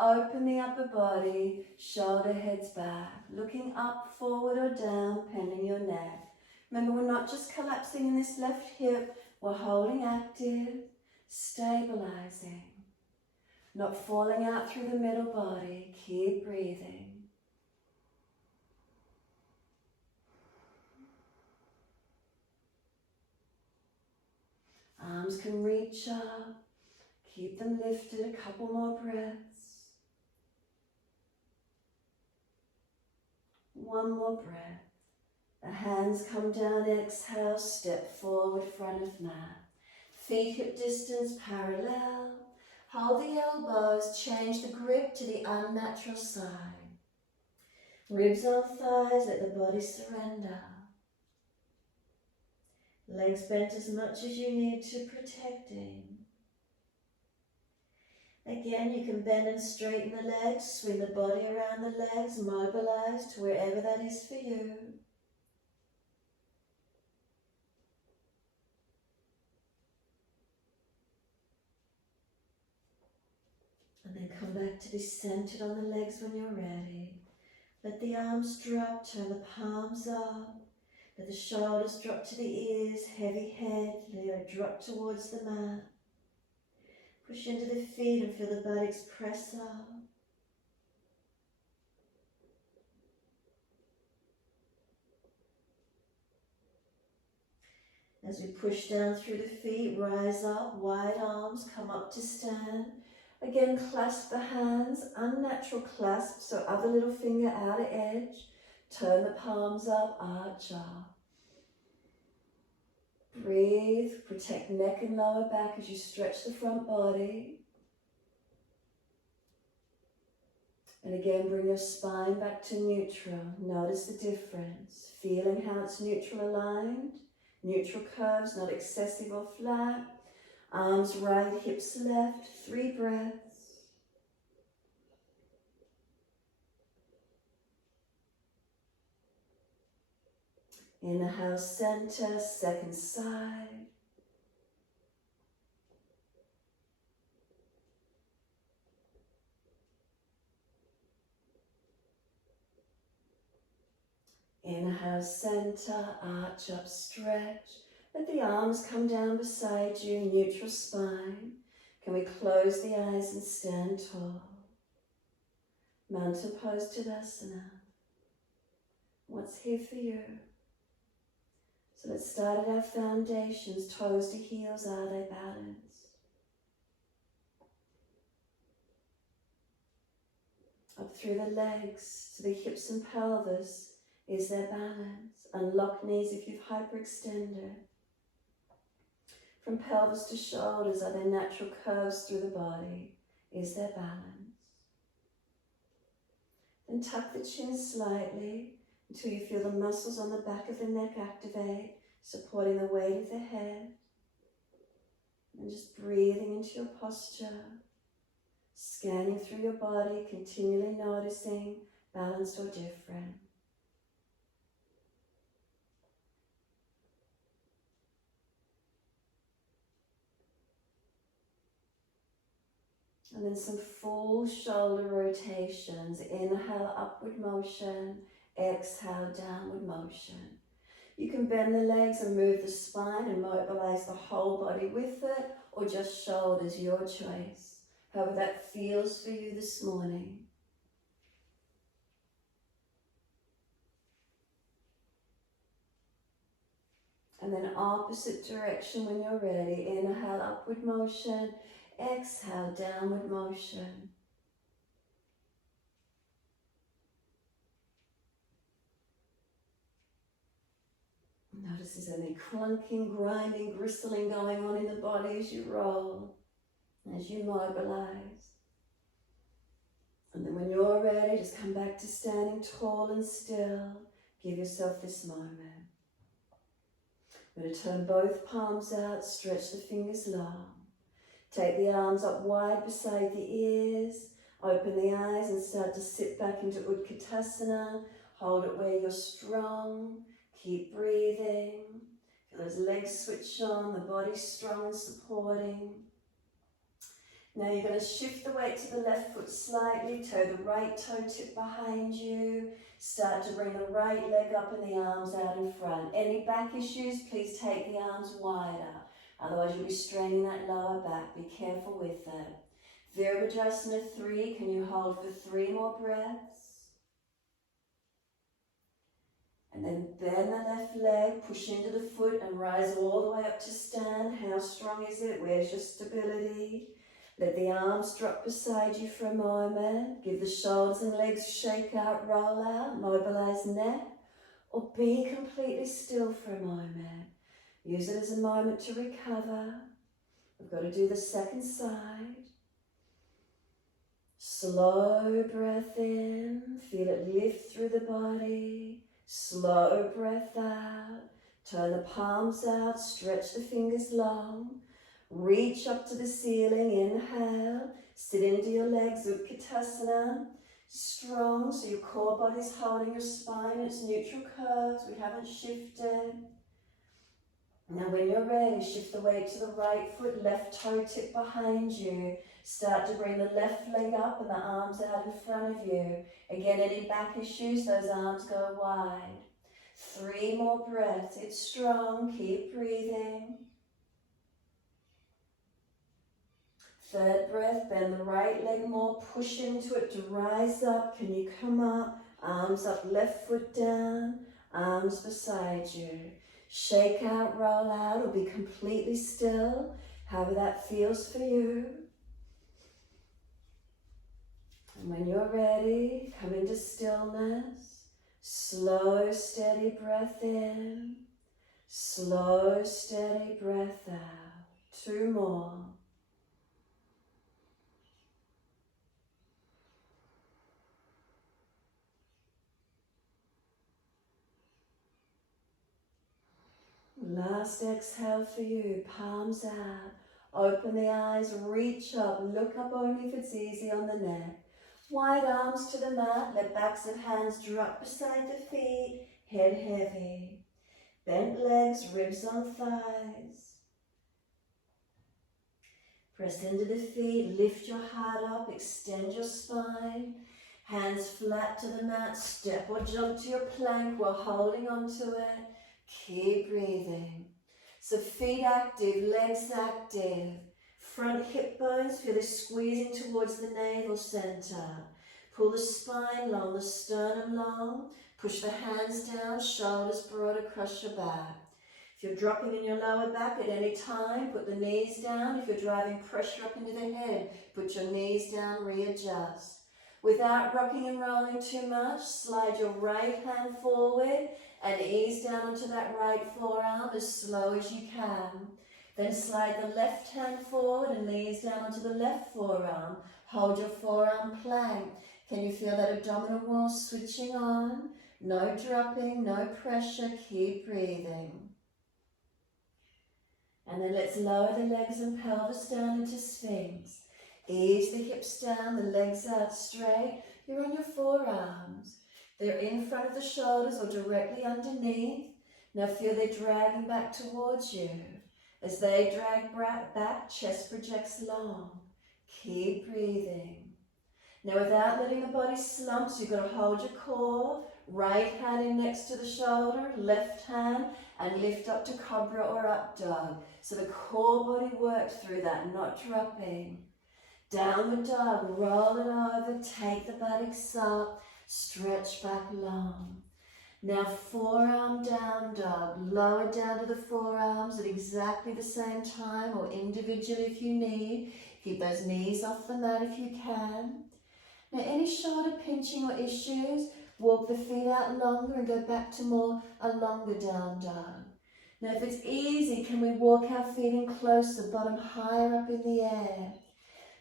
Open the upper body, shoulder heads back, looking up, forward or down, pending your neck. Remember, we're not just collapsing in this left hip, we're holding active, stabilizing. Not falling out through the middle body, keep breathing. Arms can reach up, keep them lifted, a couple more breaths. One more breath. The hands come down, exhale, step forward, front of mat. Feet hip distance parallel. Hold the elbows, change the grip to the unnatural side. Ribs on thighs, let the body surrender. Legs bent as much as you need to, protecting. Again, you can bend and straighten the legs, swing the body around the legs, mobilize to wherever that is for you. And then come back to be centered on the legs when you're ready. Let the arms drop, turn the palms up. Let the shoulders drop to the ears, heavy head, let it drop towards the mat. Push into the feet and feel the buttocks press up. As we push down through the feet, rise up, wide arms, come up to stand. Again, clasp the hands, unnatural clasp, so other little finger outer edge. Turn the palms up, arch up. Breathe, protect neck and lower back as you stretch the front body. And again, bring your spine back to neutral. Notice the difference. Feeling how it's neutral aligned. Neutral curves, not excessive or flat. Arms right, hips left. 3 breaths. Inhale, center, second side. Inhale, center, arch up, stretch. Let the arms come down beside you, neutral spine. Can we close the eyes and stand tall? Mountain pose, Tadasana. What's here for you? So let's start at our foundations, toes to heels, are they balanced? Up through the legs to the hips and pelvis, is there balance? Unlock knees if you've hyperextended. From pelvis to shoulders, are there natural curves through the body? Is there balance? Then tuck the chin slightly, until you feel the muscles on the back of the neck activate, supporting the weight of the head. And just breathing into your posture, scanning through your body, continually noticing balanced or different. And then some full shoulder rotations. Inhale, upward motion. Exhale, downward motion. You can bend the legs and move the spine and mobilize the whole body with it, or just shoulders, your choice. However that feels for you this morning. And then opposite direction when you're ready. Inhale, upward motion. Exhale, downward motion. Notice there's any clunking, grinding, bristling going on in the body as you roll, as you mobilize. And then when you're ready, just come back to standing tall and still. Give yourself this moment. I'm going to turn both palms out, stretch the fingers long. Take the arms up wide beside the ears. Open the eyes and start to sit back into Udkitasana. Hold it where you're strong. Keep breathing. Feel those legs switch on, the body strong and supporting. Now you're going to shift the weight to the left foot slightly, toe the right toe tip behind you. Start to bring the right leg up and the arms out in front. Any back issues, please take the arms wider. Otherwise you'll be straining that lower back. Be careful with it. Virabhadrasana 3, can you hold for 3 more breaths? And then bend the left leg, push into the foot and rise all the way up to stand. How strong is it? Where's your stability? Let the arms drop beside you for a moment. Give the shoulders and legs shake out, roll out, mobilize neck, or be completely still for a moment. Use it as a moment to recover. We've got to do the second side. Slow breath in, feel it lift through the body. Slow breath out. Turn the palms out, stretch the fingers long. Reach up to the ceiling, inhale, sit into your legs, Udkitasana. Strong, so your core body's holding your spine, it's neutral curves, we haven't shifted. Now when you're ready, shift the weight to the right foot, left toe tip behind you. Start to bring the left leg up and the arms out in front of you. Again, any back issues, those arms go wide. 3 more breaths, it's strong, keep breathing. Third breath, bend the right leg more, push into it to rise up. Can you come up? Arms up, left foot down, arms beside you. Shake out, roll out, or be completely still, however that feels for you. And when you're ready, come into stillness. Slow, steady breath in. Slow, steady breath out. 2 more. Last exhale for you, palms out, open the eyes, reach up, look up only if it's easy on the neck. Wide arms to the mat, let backs of hands drop beside the feet, head heavy. Bent legs, ribs on thighs. Press into the feet, lift your heart up, extend your spine. Hands flat to the mat, step or jump to your plank while holding onto it. Keep breathing. So feet active, legs active. Front hip bones, feel it squeezing towards the navel center. Pull the spine long, the sternum long. Push the hands down, shoulders broad across your back. If you're dropping in your lower back at any time, put the knees down. If you're driving pressure up into the head, put your knees down, readjust. Without rocking and rolling too much, slide your right hand forward and ease down onto that right forearm as slow as you can. Then slide the left hand forward and ease down onto the left forearm. Hold your forearm plank. Can you feel that abdominal wall switching on? No dropping, no pressure, keep breathing. And then let's lower the legs and pelvis down into Sphinx. Ease the hips down, the legs out straight. You're on your forearms. They're in front of the shoulders or directly underneath. Now feel they're dragging back towards you. As they drag back, chest projects long. Keep breathing. Now without letting the body slump, so you've got to hold your core, right hand in next to the shoulder, left hand, and lift up to Cobra or Up Dog. So the core body worked through that, not dropping. Downward dog, roll it over, take the buttocks up, stretch back long. Now forearm down dog, lower down to the forearms at exactly the same time or individually if you need. Keep those knees off the mat if you can. Now any shoulder pinching or issues, walk the feet out longer and go back to more a longer down dog. Now if it's easy, can we walk our feet in closer, bottom higher up in the air?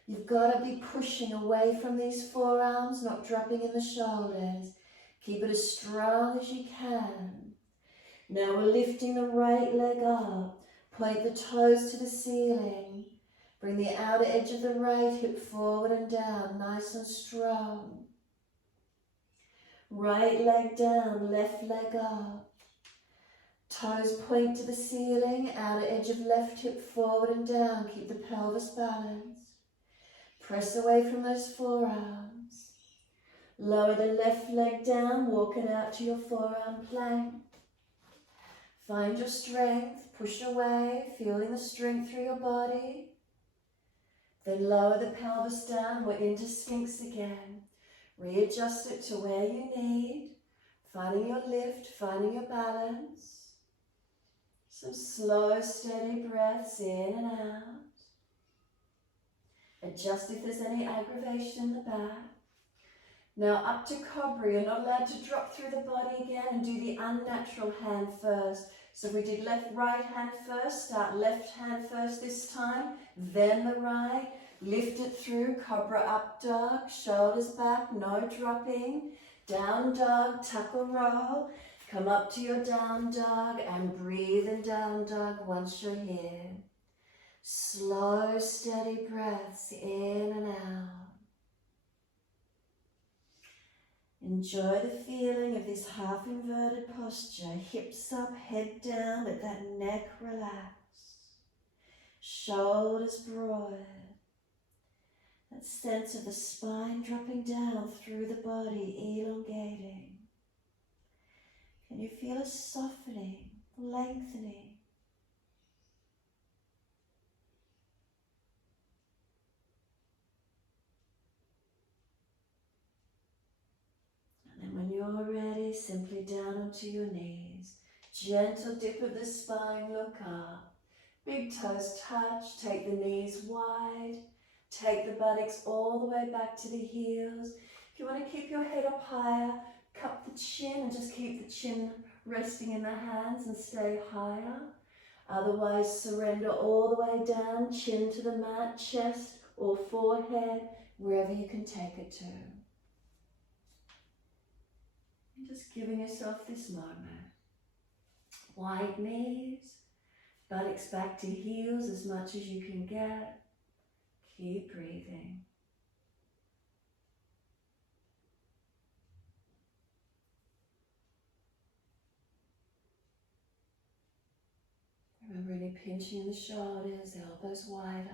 You've got to be pushing away from these forearms, not dropping in the shoulders. Keep it as strong as you can. Now we're lifting the right leg up. Point the toes to the ceiling. Bring the outer edge of the right hip forward and down, nice and strong. Right leg down, left leg up. Toes point to the ceiling, outer edge of left hip forward and down. Keep the pelvis balanced. Press away from those forearms. Lower the left leg down, walk it out to your forearm plank. Find your strength, push away, feeling the strength through your body. Then lower the pelvis down, we're into Sphinx again. Readjust it to where you need, finding your lift, finding your balance. Some slow, steady breaths in and out. Adjust if there's any aggravation in the back. Now up to Cobra, you're not allowed to drop through the body again and do the unnatural hand first. So if we did right hand first, start left hand first this time, then the right. Lift it through, Cobra Up Dog, shoulders back, no dropping. Down dog, tuck or roll. Come up to your down dog and breathe in down dog once you're here. Slow, steady breaths in and out. Enjoy the feeling of this half inverted posture. Hips up, head down, let that neck relax. Shoulders broad. That sense of the spine dropping down through the body, elongating. Can you feel a softening, lengthening? And then when you're ready, simply down onto your knees. Gentle dip of the spine, look up. Big toes touch, take the knees wide. Take the buttocks all the way back to the heels. If you want to keep your head up higher, cup the chin and just keep the chin resting in the hands and stay higher. Otherwise, surrender all the way down, chin to the mat, chest or forehead, wherever you can take it to. And just giving yourself this moment. Wide knees, buttocks back to heels as much as you can get. Keep breathing. Remember any pinching in the shoulders, elbows wider.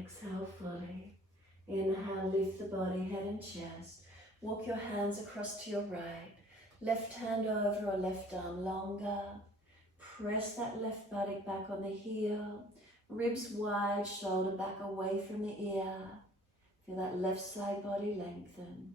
Exhale fully. Inhale, lift the body, head and chest. Walk your hands across to your right. Left hand over or left arm longer. Press that left buttock back on the heel. Ribs wide, shoulder back away from the ear. Feel that left side body lengthen.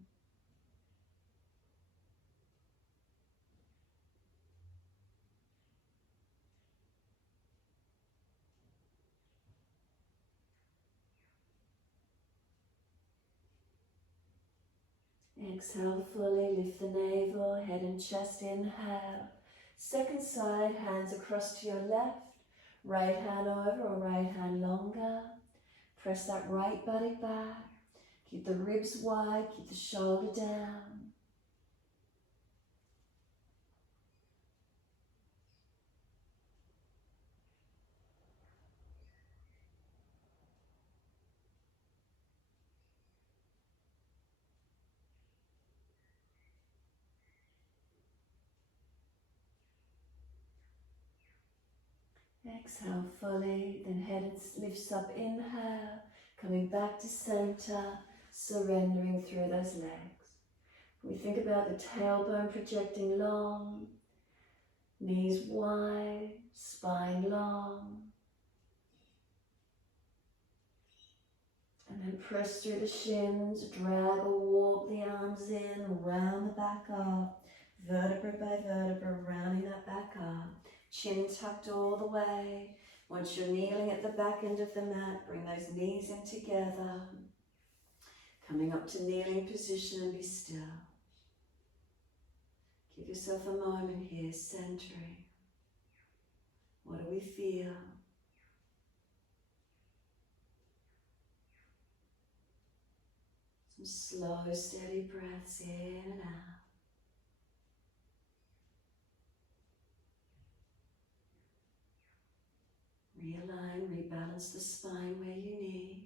Exhale fully, lift the navel, head and chest, inhale. Second side, hands across to your left. Right hand over or right hand longer. Press that right buttock back. Keep the ribs wide, keep the shoulder down. Exhale fully, then head lifts up, inhale, coming back to center, surrendering through those legs. We think about the tailbone projecting long, knees wide, spine long. And then press through the shins, drag or walk the arms in, round the back up, vertebra by vertebra, rounding that back up. Chin tucked all the way. Once you're kneeling at the back end of the mat, bring those knees in together. Coming up to kneeling position and be still. Give yourself a moment here, centering. What do we feel? Some slow, steady breaths in and out. Realign, rebalance the spine where you need.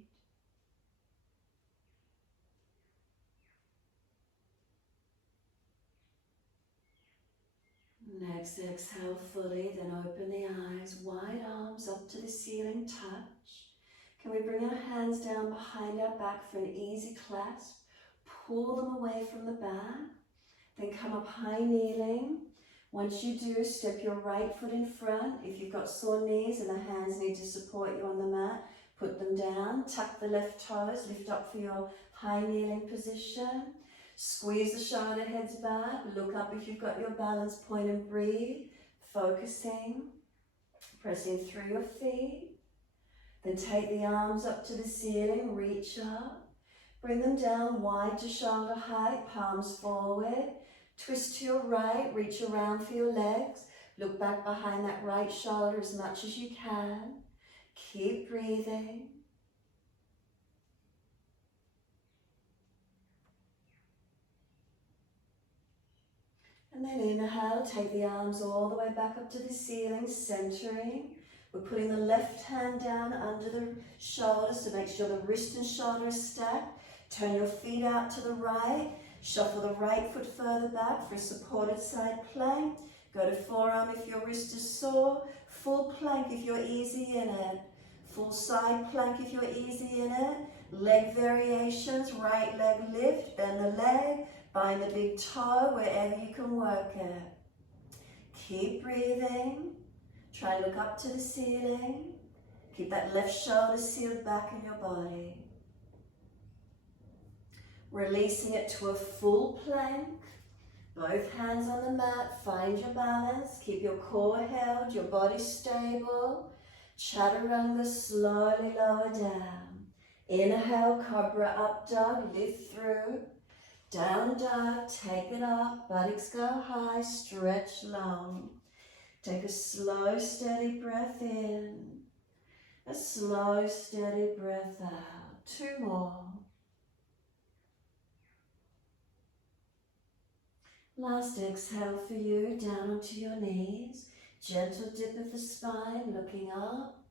Next, exhale fully, then open the eyes, wide arms up to the ceiling, touch. Can we bring our hands down behind our back for an easy clasp? Pull them away from the back, then come up high kneeling. Once you do, step your right foot in front. If you've got sore knees and the hands need to support you on the mat, put them down. Tuck the left toes, lift up for your high kneeling position. Squeeze the shoulder heads back. Look up if you've got your balance point and breathe. Focusing, pressing through your feet. Then take the arms up to the ceiling, reach up. Bring them down wide to shoulder height, palms forward. Twist to your right, reach around for your legs. Look back behind that right shoulder as much as you can. Keep breathing. And then inhale, take the arms all the way back up to the ceiling, centering. We're putting the left hand down under the shoulders to make sure the wrist and shoulder is stacked. Turn your feet out to the right. Shuffle the right foot further back for a supported side plank. Go to forearm if your wrist is sore. Full plank if you're easy in it. Full side plank if you're easy in it. Leg variations, right leg lift, bend the leg, bind the big toe wherever you can work it. Keep breathing. Try and look up to the ceiling. Keep that left shoulder sealed back in your body. Releasing it to a full plank. Both hands on the mat, find your balance. Keep your core held, your body stable. Chaturanga, slowly lower down. Inhale, Cobra Up Dog, lift through. Down dog, take it up, buttocks go high, stretch long. Take a slow, steady breath in. A slow, steady breath out. 2 more. Last exhale for you, down onto your knees. Gentle dip of the spine, looking up.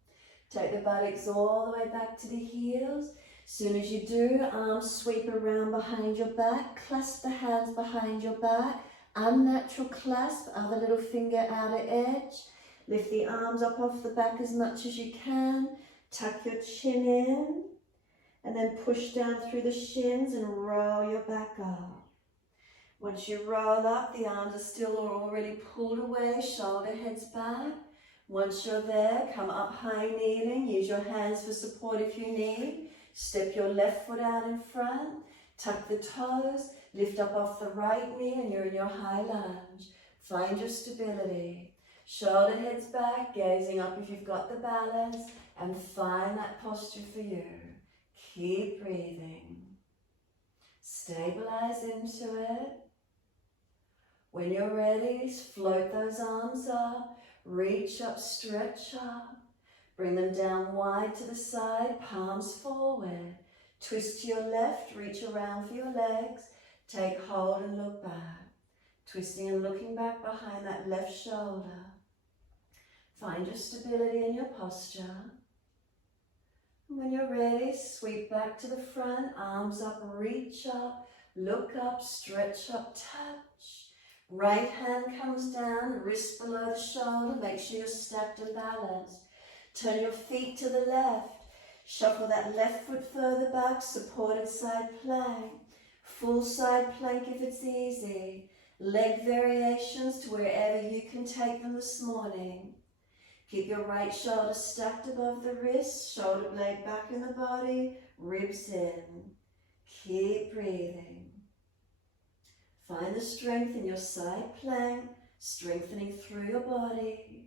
Take the buttocks all the way back to the heels. Soon as you do, arms sweep around behind your back. Clasp the hands behind your back. Unnatural clasp, other little finger outer edge. Lift the arms up off the back as much as you can. Tuck your chin in. And then push down through the shins and roll your back up. Once you roll up, the arms are still already pulled away, shoulder heads back. Once you're there, come up high kneeling. Use your hands for support if you need. Step your left foot out in front. Tuck the toes. Lift up off the right knee and you're in your high lunge. Find your stability. Shoulder heads back, gazing up if you've got the balance. And find that posture for you. Keep breathing. Stabilize into it. When you're ready, float those arms up, reach up, stretch up. Bring them down wide to the side, palms forward. Twist to your left, reach around for your legs. Take hold and look back. Twisting and looking back behind that left shoulder. Find your stability in your posture. When you're ready, sweep back to the front, arms up, reach up, look up, stretch up, touch. Right hand comes down, wrist below the shoulder, make sure you're stacked and balanced. Turn your feet to the left, shuffle that left foot further back, supported side plank. Full side plank if it's easy. Leg variations to wherever you can take them this morning. Keep your right shoulder stacked above the wrist, shoulder blade back in the body, ribs in. Keep breathing. Find the strength in your side plank, strengthening through your body.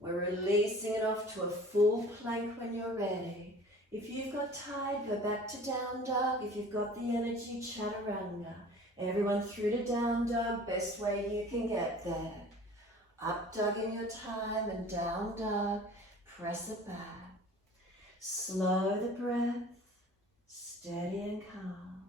We're releasing it off to a full plank when you're ready. If you've got tired, go back to down dog. If you've got the energy, chaturanga. Everyone through to down dog, best way you can get there. Up dog in your time and down dog, press it back. Slow the breath, steady and calm.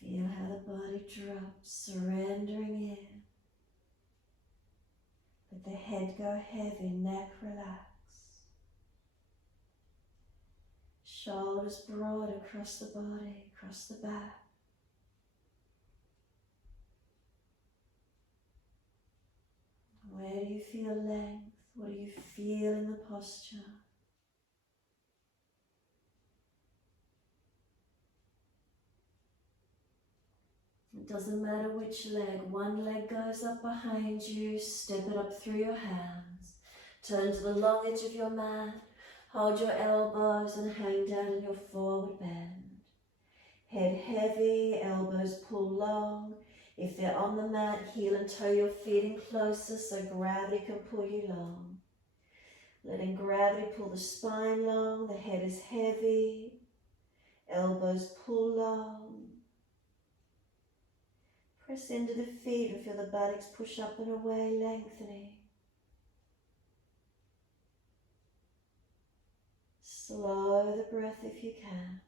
Feel how the body drops, surrendering in. Let the head go heavy, neck relax. Shoulders broad across the body, across the back. Where do you feel length? What do you feel in the posture? It doesn't matter which leg. One leg goes up behind you, step it up through your hands. Turn to the long edge of your mat. Hold your elbows and hang down in your forward bend. Head heavy, elbows pull long. If they're on the mat, heel and toe your feet in closer so gravity can pull you long. Letting gravity pull the spine long, the head is heavy, elbows pull long. Press into the feet and feel the buttocks push up and away, lengthening. Slow the breath if you can.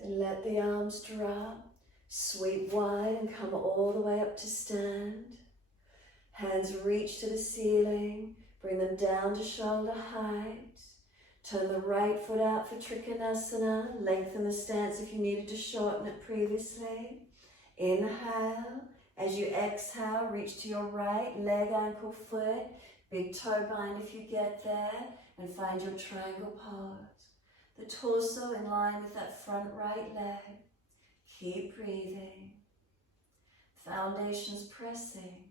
Then let the arms drop, sweep wide and come all the way up to stand. Hands reach to the ceiling, bring them down to shoulder height. Turn the right foot out for Trikanasana. Lengthen the stance if you needed to shorten it previously. Inhale. As you exhale, reach to your right, leg, ankle, foot. Big toe bind if you get there. And find your triangle pose. The torso in line with that front right leg. Keep breathing. Foundations pressing.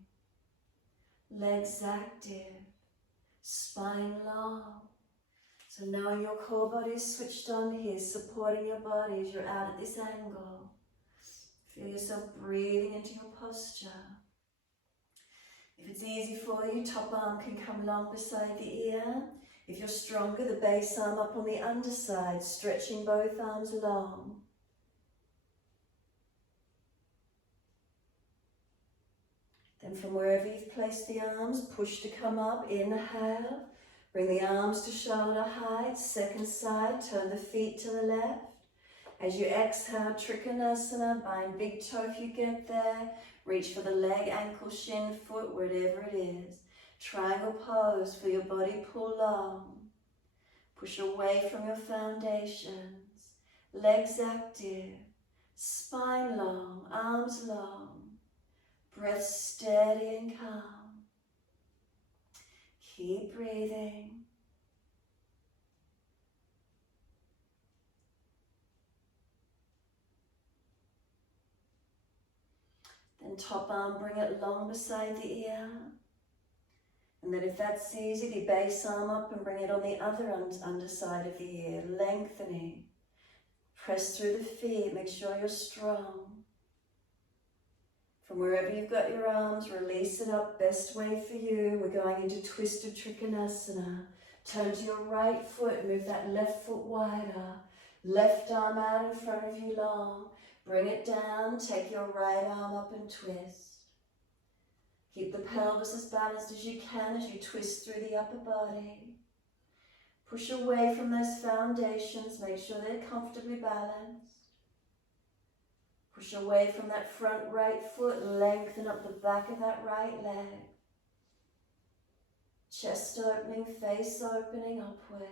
Legs active. Spine long. So knowing your core body is switched on here, supporting your body as you're out at this angle. Feel yourself breathing into your posture. If it's easy for you, top arm can come long beside the ear. If you're stronger, the base arm up on the underside, stretching both arms long. Then from wherever you've placed the arms, push to come up, inhale. Bring the arms to shoulder height, second side, turn the feet to the left. As you exhale, Trikanasana, bind big toe if you get there. Reach for the leg, ankle, shin, foot, whatever it is. Triangle pose for your body, pull long. Push away from your foundations. Legs active, spine long, arms long. Breath steady and calm. Keep breathing. Then top arm, bring it long beside the ear. And then if that's easy, the base arm up and bring it on the other underside of the ear, lengthening. Press through the feet, make sure you're strong. From wherever you've got your arms, release it up, best way for you. We're going into twisted Trikanasana. Turn to your right foot, move that left foot wider. Left arm out in front of you long. Bring it down, take your right arm up and twist. Keep the pelvis as balanced as you can as you twist through the upper body. Push away from those foundations, make sure they're comfortably balanced. Push away from that front right foot, lengthen up the back of that right leg. Chest opening, face opening upward.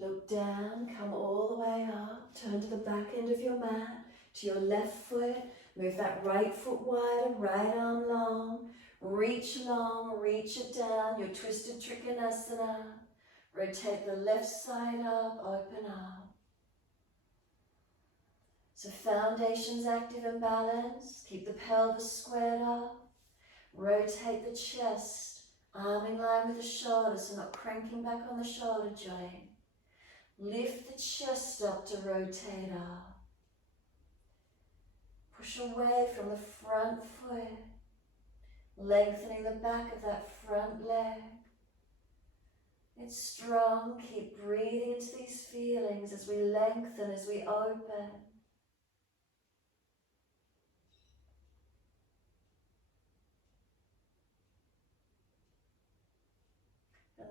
Look down, come all the way up, turn to the back end of your mat, to your left foot, move that right foot wider, right arm long, reach long, reach it down, your twisted Trikanasana. Rotate the left side up, open up. So foundations active and balanced, keep the pelvis squared up, rotate the chest, arm in line with the shoulders, so not cranking back on the shoulder joint. Lift the chest up to rotate up. Push away from the front foot, lengthening the back of that front leg. It's strong, keep breathing into these feelings as we lengthen, as we open.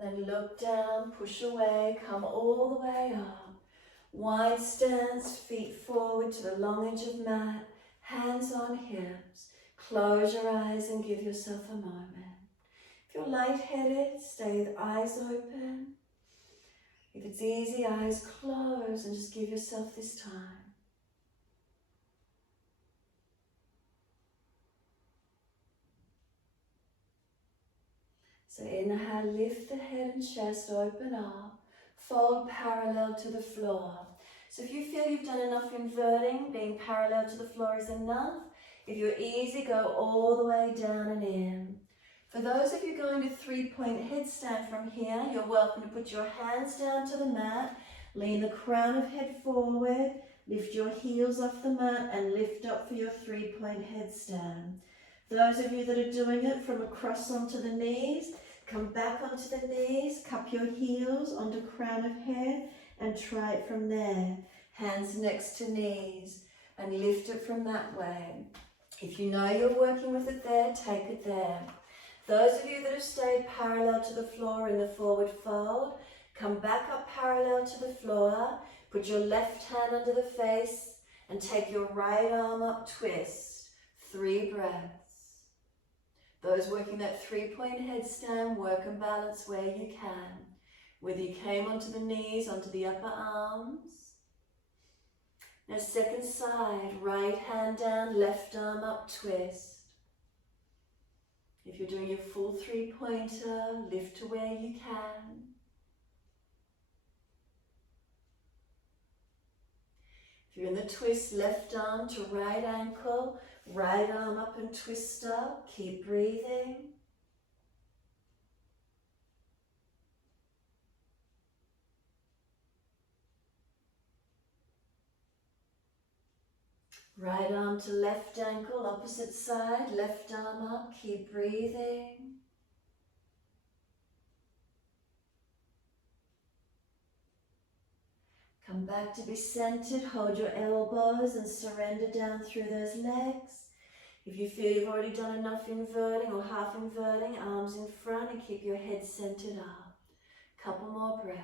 And then look down, push away, come all the way up. Wide stance, feet forward to the long edge of mat, hands on hips. Close your eyes and give yourself a moment. If you're lightheaded, stay with eyes open. If it's easy, eyes closed, and just give yourself this time. So inhale, lift the head and chest, open up, fold parallel to the floor. So if you feel you've done enough inverting, being parallel to the floor is enough. If you're easy, go all the way down and in. For those of you going to three-point headstand from here, you're welcome to put your hands down to the mat, lean the crown of head forward, lift your heels off the mat and lift up for your three-point headstand. Those of you that are doing it from across onto the knees, come back onto the knees, cup your heels onto crown of head and try it from there. Hands next to knees and lift it from that way. If you know you're working with it there, take it there. Those of you that have stayed parallel to the floor in the forward fold, come back up parallel to the floor, put your left hand under the face and take your right arm up, twist. 3 breaths. Those working that three-point headstand, work and balance where you can. Whether you came onto the knees, onto the upper arms. Now second side, right hand down, left arm up, twist. If you're doing your full three-pointer, lift to where you can. If you're in the twist, left arm to right ankle, right arm up and twist up. Keep breathing. Right arm to left ankle, opposite side, left arm up, keep breathing. Come back to be centered, hold your elbows and surrender down through those legs. If you feel you've already done enough inverting or half inverting, arms in front and keep your head centered up. Couple more breaths.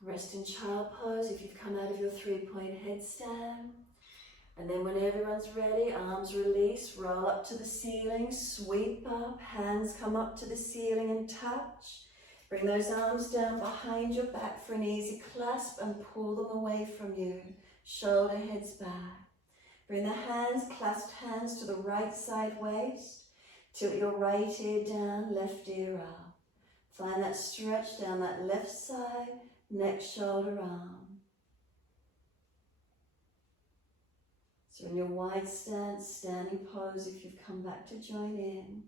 Rest in child pose if you've come out of your three-point headstand. And then when everyone's ready, arms release, roll up to the ceiling, sweep up, hands come up to the ceiling and touch. Bring those arms down behind your back for an easy clasp and pull them away from you. Shoulder heads back. Bring the hands, clasped hands to the right side waist. Tilt your right ear down, left ear up. Find that stretch down that left side, neck, shoulder, arm. So in your wide stance, standing pose, if you've come back to join in.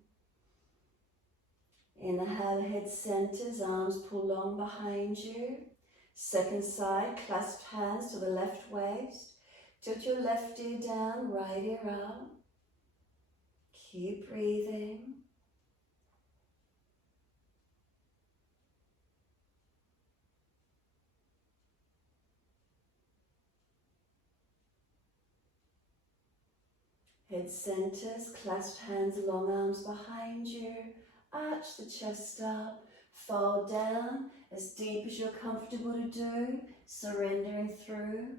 Inhale, head centers, arms pull long behind you. Second side, clasped hands to the left waist. Tilt your left ear down, right ear up. Keep breathing. Head centers, clasped hands, long arms behind you. Arch the chest up, fold down as deep as you're comfortable to do, surrendering through.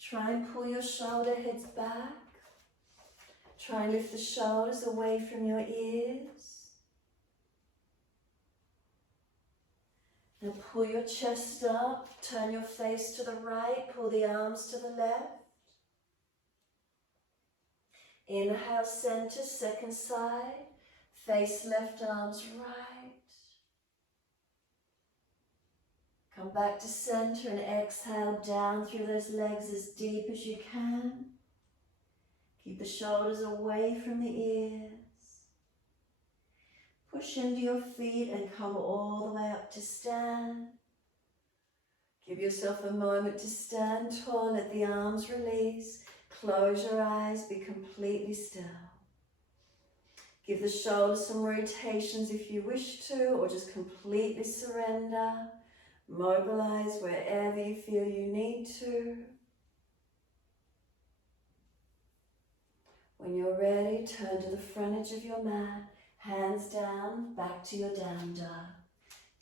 Try and pull your shoulder heads back. Try and lift the shoulders away from your ears. Now pull your chest up, turn your face to the right, pull the arms to the left. Inhale, center, second side, face left, arms right. Come back to center and exhale down through those legs as deep as you can. Keep the shoulders away from the ears. Push into your feet and come all the way up to stand. Give yourself a moment to stand tall, let the arms release. Close your eyes, be completely still. Give the shoulders some rotations if you wish to, or just completely surrender. Mobilize wherever you feel you need to. When you're ready, turn to the front edge of your mat, hands down, back to your down dog.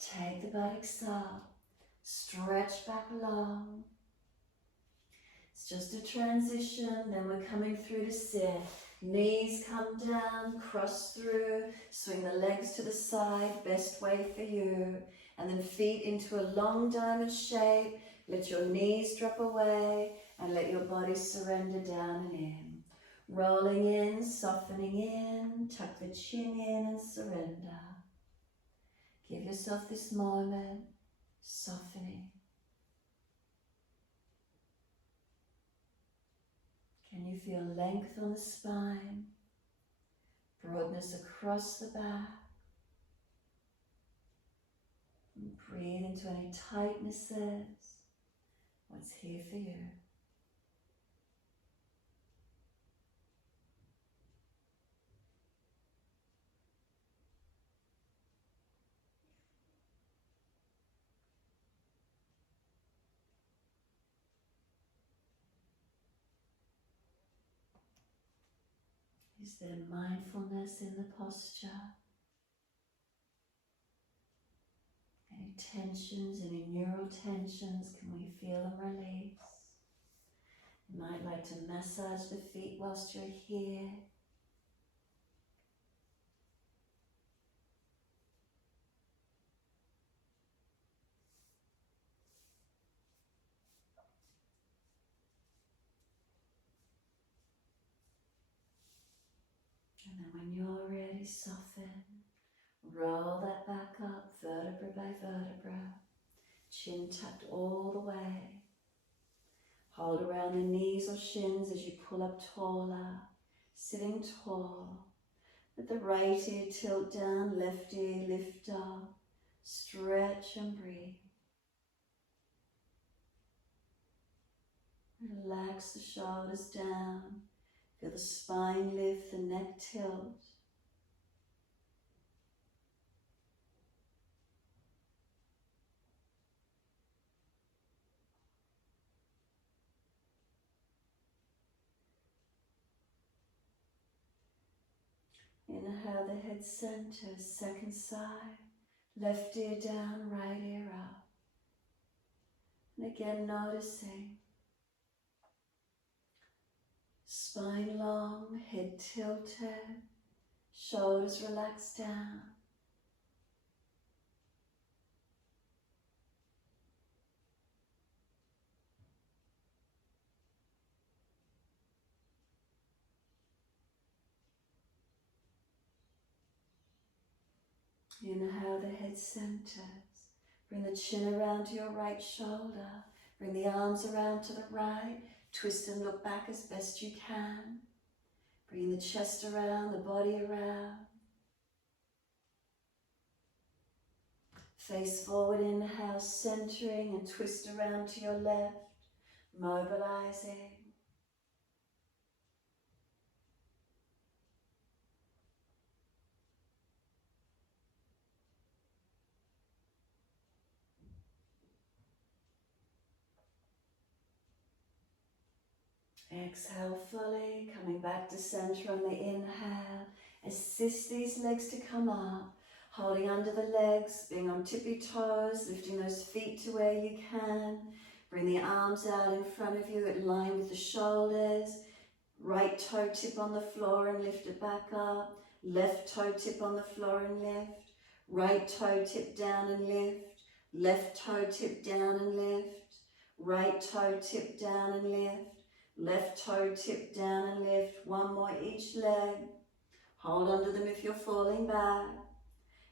Take the buttocks up, stretch back long. It's just a transition, then we're coming through to sit. Knees come down, cross through, swing the legs to the side, best way for you. And then feet into a long diamond shape. Let your knees drop away and let your body surrender down and in. Rolling in, softening in, tuck the chin in and surrender. Give yourself this moment, softening. Can you feel length on the spine, broadness across the back? And breathe into any tightnesses. What's here for you? Is there mindfulness in the posture? Any tensions, any neural tensions, can we feel them release? You might like to massage the feet whilst you're here. And then when you're ready, soften. Roll that back up, vertebra by vertebra. Chin tucked all the way. Hold around the knees or shins as you pull up taller, sitting tall. Let the right ear tilt down, left ear lift up. Stretch and breathe. Relax the shoulders down. Feel the spine lift, the neck tilt. Inhale the head center, second side. Left ear down, right ear up. And again noticing. Spine long, head tilted, shoulders relaxed down. Inhale, the head centers. Bring the chin around to your right shoulder. Bring the arms around to the right. Twist and look back as best you can. Bring the chest around, the body around. Face forward, inhale, centering and twist around to your left, mobilizing. Exhale fully, coming back to center on the inhale. Assist these legs to come up, holding under the legs, being on tippy toes, lifting those feet to where you can. Bring the arms out in front of you, in line with the shoulders. Right toe tip on the floor and lift it back up. Left toe tip on the floor and lift. Right toe tip down and lift. Left toe tip down and lift. Right toe tip down and lift. Left toe tip down and lift. One more each leg. Hold onto them if you're falling back.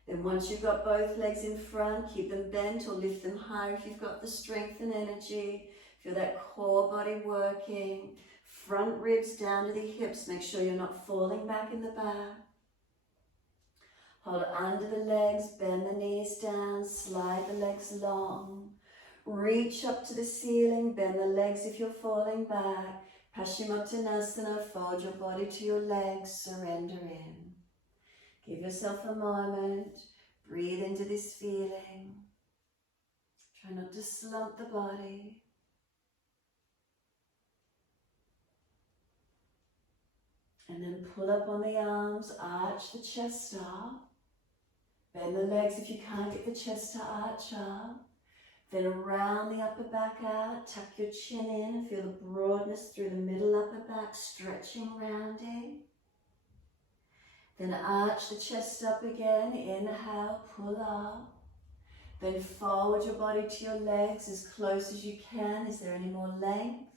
Then once you've got both legs in front, keep them bent or lift them higher if you've got the strength and energy. Feel that core body working. Front ribs down to the hips. Make sure you're not falling back in the back. Hold under the legs, bend the knees down, slide the legs long. Reach up to the ceiling, bend the legs if you're falling back. Paschimottanasana, fold your body to your legs, surrender in. Give yourself a moment, breathe into this feeling. Try not to slump the body. And then pull up on the arms, arch the chest up. Bend the legs if you can't get the chest to arch up. Then round the upper back out, tuck your chin in and feel the broadness through the middle upper back, stretching, rounding. Then arch the chest up again, inhale, pull up. Then forward your body to your legs as close as you can. Is there any more length?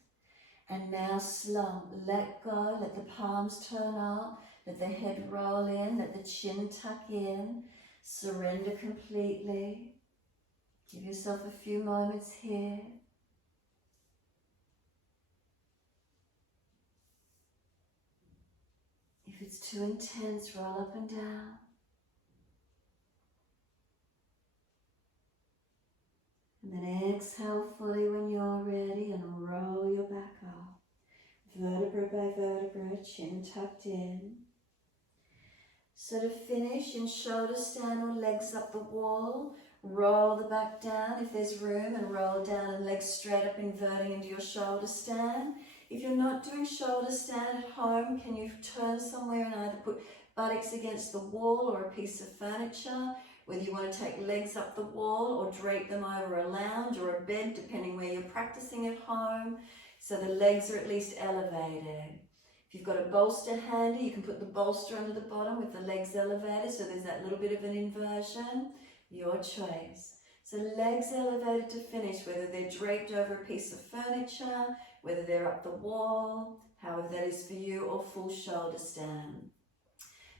And now slump, let go, let the palms turn up, let the head roll in, let the chin tuck in. Surrender completely. Give yourself a few moments here. If it's too intense, roll up and down. And then exhale fully when you're ready and roll your back up. Vertebra by vertebra, chin tucked in. So to finish, in shoulder stand or legs up the wall, roll the back down if there's room and roll down and legs straight up, inverting into your shoulder stand. If you're not doing shoulder stand at home, can you turn somewhere and either put buttocks against the wall or a piece of furniture, whether you want to take legs up the wall or drape them over a lounge or a bed, depending where you're practicing at home, so the legs are at least elevated. If you've got a bolster handy, you can put the bolster under the bottom with the legs elevated, so there's that little bit of an inversion. Your choice. So legs elevated to finish, whether they're draped over a piece of furniture, whether they're up the wall, however that is for you, or full shoulder stand.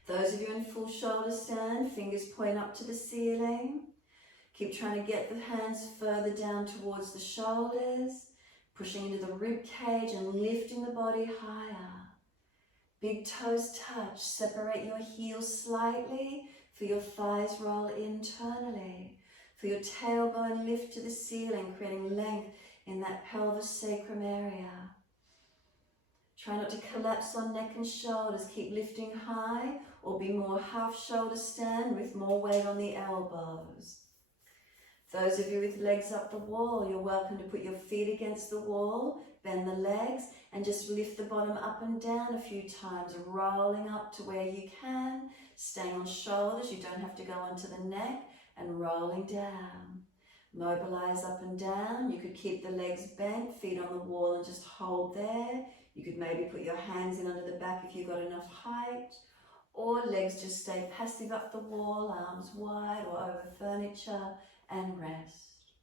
Those of you in full shoulder stand, fingers point up to the ceiling. Keep trying to get the hands further down towards the shoulders, pushing into the rib cage and lifting the body higher. Big toes touch, separate your heels slightly, feel your thighs roll internally. Feel your tailbone lift to the ceiling, creating length in that pelvis sacrum area. Try not to collapse on neck and shoulders, keep lifting high, or be more half shoulder stand with more weight on the elbows. Those of you with legs up the wall, you're welcome to put your feet against the wall, bend the legs, and just lift the bottom up and down a few times, rolling up to where you can, staying on shoulders, you don't have to go onto the neck, and rolling down. Mobilize up and down. You could keep the legs bent, feet on the wall, and just hold there. You could maybe put your hands in under the back if you've got enough height, or legs just stay passive up the wall, arms wide or over furniture, and rest.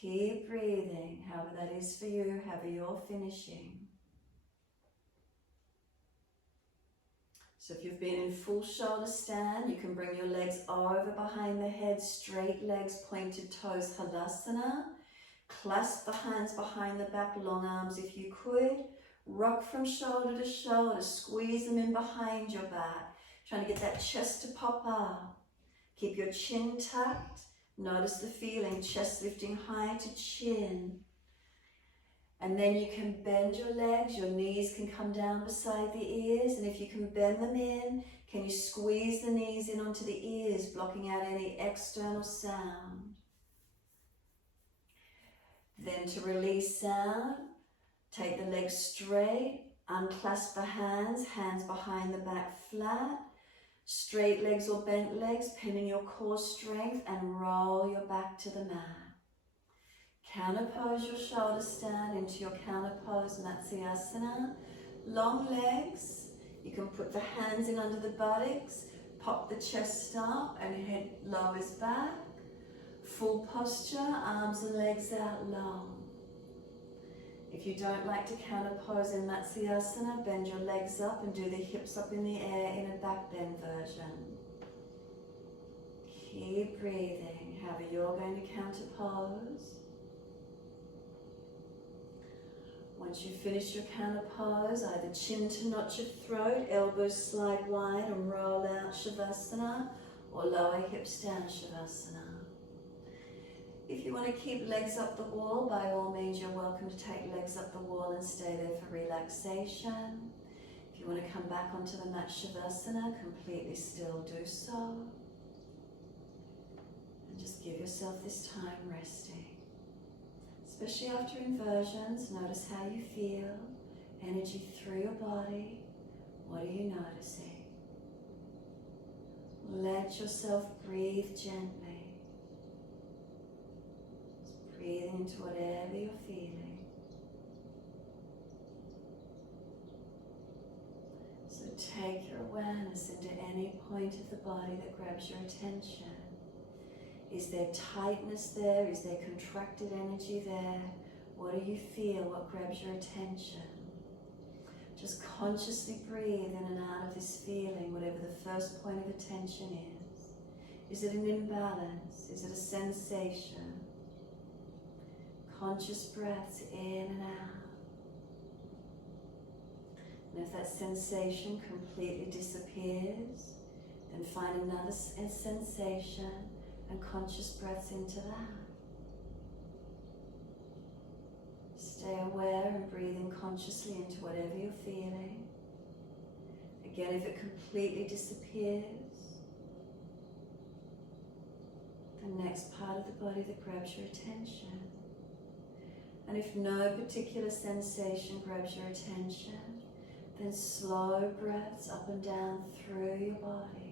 Keep breathing, however that is for you, however you're finishing. So if you've been in full shoulder stand, you can bring your legs over behind the head, straight legs, pointed toes, Halasana. Clasp the hands behind the back, long arms if you could. Rock from shoulder to shoulder, squeeze them in behind your back. Trying to get that chest to pop up. Keep your chin tucked. Notice the feeling, chest lifting high to chin. And then you can bend your legs, your knees can come down beside the ears, and if you can bend them in, can you squeeze the knees in onto the ears, blocking out any external sound. Then to release sound, take the legs straight, unclasp the hands, hands behind the back flat, straight legs or bent legs, pinning your core strength, and roll your back to the mat. Counterpose your shoulder stand into your counterpose Matsyasana. Long legs, you can put the hands in under the buttocks, pop the chest up and head lowers back. Full posture, arms and legs out long. If you don't like to counterpose in Matsyasana, bend your legs up and do the hips up in the air in a back bend version. Keep breathing, however you're going to counterpose. Once you finish your counterpose, either chin to notch your throat, elbows slide wide and roll out Shavasana, or lower hips down Shavasana. If you want to keep legs up the wall, by all means you're welcome to take legs up the wall and stay there for relaxation. If you want to come back onto the mat Shavasana, completely still, do so. And just give yourself this time resting. Especially after inversions, notice how you feel, energy through your body. What are you noticing? Let yourself breathe gently. Just breathing into whatever you're feeling. So take your awareness into any point of the body that grabs your attention. Is there tightness there? Is there contracted energy there? What do you feel? What grabs your attention? Just consciously breathe in and out of this feeling, whatever the first point of attention is. Is it an imbalance? Is it a sensation? Conscious breaths in and out. And if that sensation completely disappears, then find another sensation and conscious breaths into that. Stay aware and breathing consciously into whatever you're feeling. Again, if it completely disappears, the next part of the body that grabs your attention. And if no particular sensation grabs your attention, then slow breaths up and down through your body.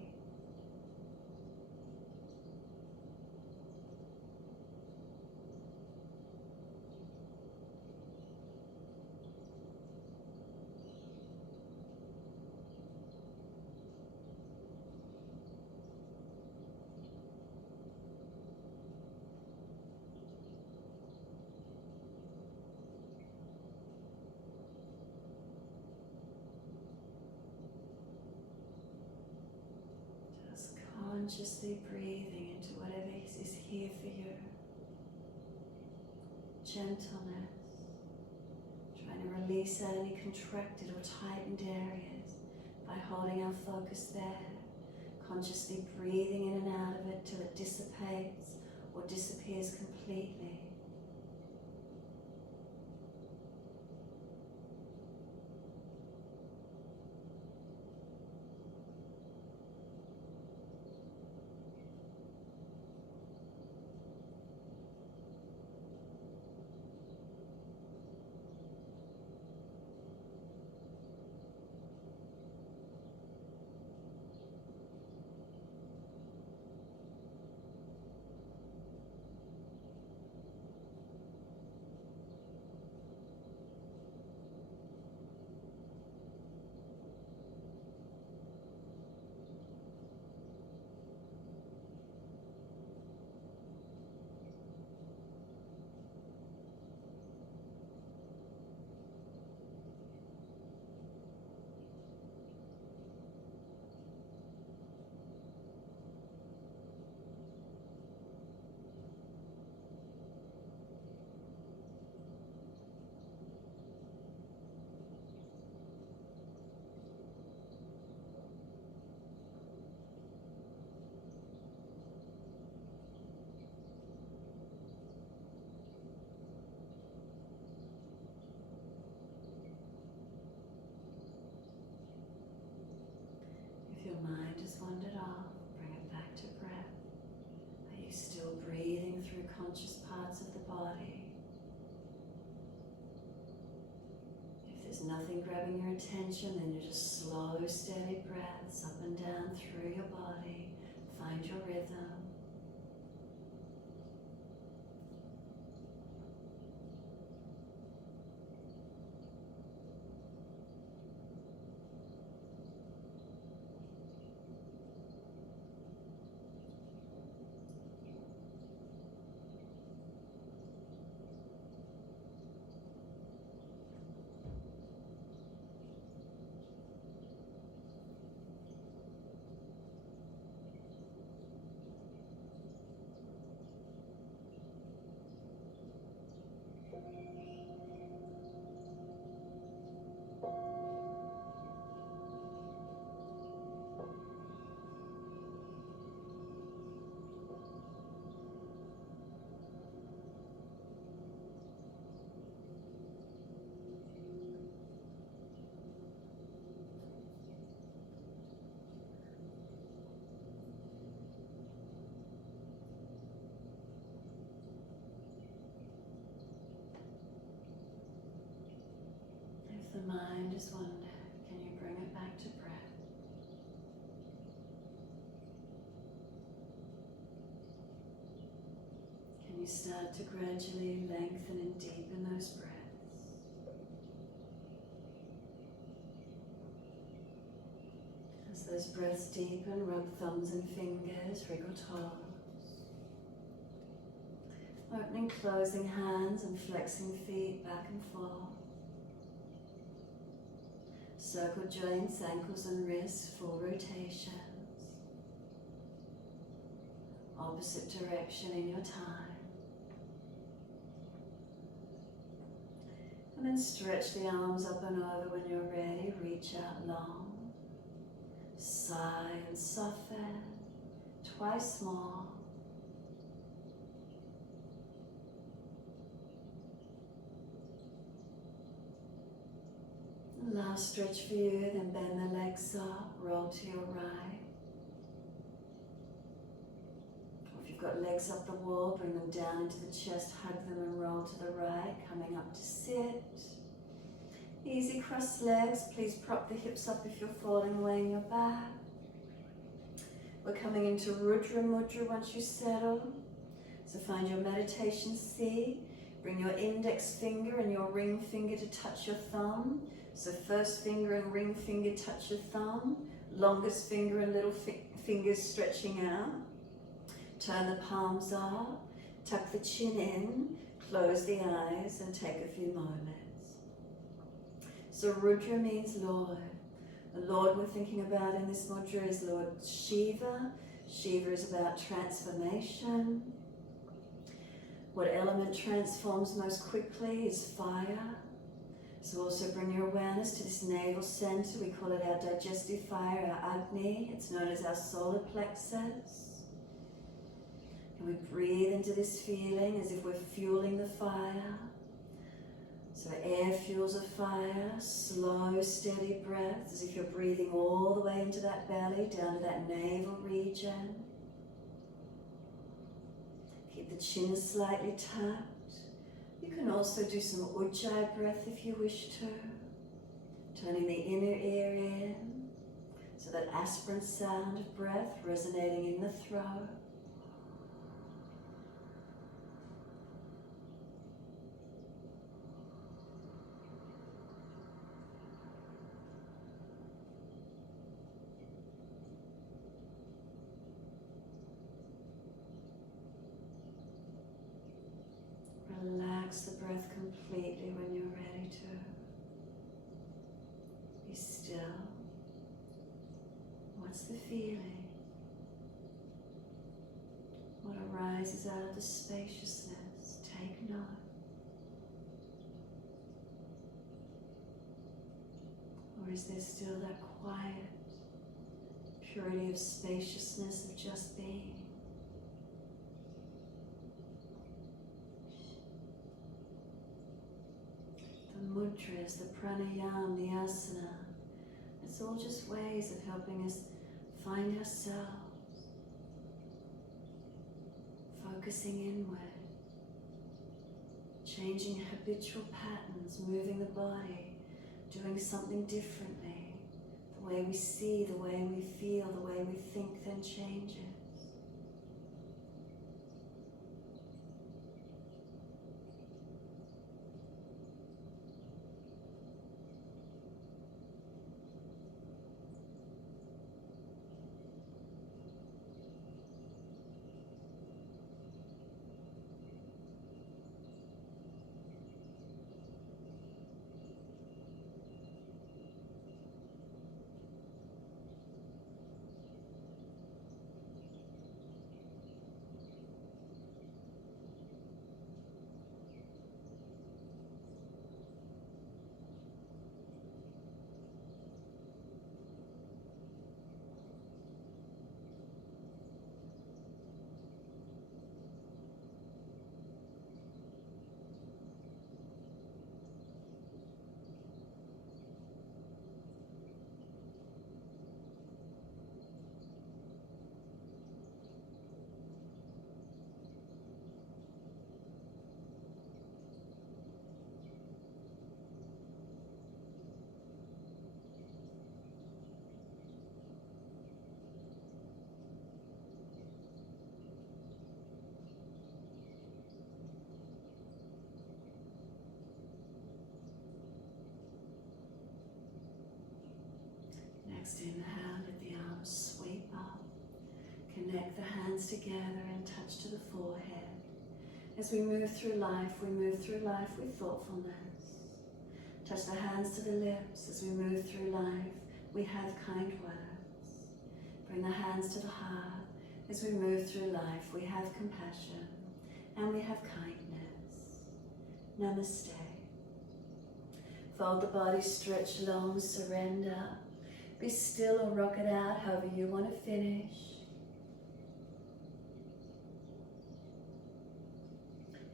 Consciously breathing into whatever is here for you. Gentleness. Trying to release out any contracted or tightened areas by holding our focus there. Consciously breathing in and out of it till it dissipates or disappears completely. If your mind has wandered off, bring it back to breath. Are you still breathing through conscious parts of the body? If there's nothing grabbing your attention, then you just slow, steady breaths up and down through your body. Find your rhythm. If the mind is wandered, can you bring it back to breath? Can you start to gradually lengthen and deepen those breaths? As those breaths deepen, rub thumbs and fingers, wriggle toes. Opening, closing hands and flexing feet back and forth. Circle joints, ankles and wrists, full rotations. Opposite direction in your time. And then stretch the arms up and over when you're ready. Reach out long. Sigh and soften. Twice more. Last stretch for you, then bend the legs up, roll to your right. Or if you've got legs up the wall, bring them down into the chest, hug them and roll to the right, coming up to sit. Easy crossed legs, please prop the hips up if you're falling away in your back. We're coming into Rudra Mudra once you settle. So find your meditation seat. Bring your index finger and your ring finger to touch your thumb. So first finger and ring finger touch your thumb. Longest finger and little fingers stretching out. Turn the palms up. Tuck the chin in. Close the eyes and take a few moments. So Rudra means Lord. The Lord we're thinking about in this mudra is Lord Shiva. Shiva is about transformation. What element transforms most quickly is fire. So also bring your awareness to this navel center. We call it our digestive fire, our Agni. It's known as our solar plexus. And we breathe into this feeling as if we're fueling the fire. So air fuels a fire, slow, steady breath, as if you're breathing all the way into that belly, down to that navel region. Keep the chin slightly tucked. You can also do some Ujjayi breath if you wish to. Turning the inner ear in, so that aspirant sound of breath resonating in the throat. Relax the breath completely when you're ready to. Be still. What's the feeling? What arises out of the spaciousness? Take note. Or is there still that quiet purity of spaciousness of just being? The mudras, the pranayama, the asana, it's all just ways of helping us find ourselves focusing inward, changing habitual patterns, moving the body, doing something differently. The way we see, the way we feel, the way we think then changes. Next inhale, let the arms sweep up. Connect the hands together and touch to the forehead. As we move through life with thoughtfulness. Touch the hands to the lips. As we move through life, we have kind words. Bring the hands to the heart. As we move through life, we have compassion and we have kindness. Namaste. Fold the body, stretch long, surrender. Be still or rock it out, however you want to finish.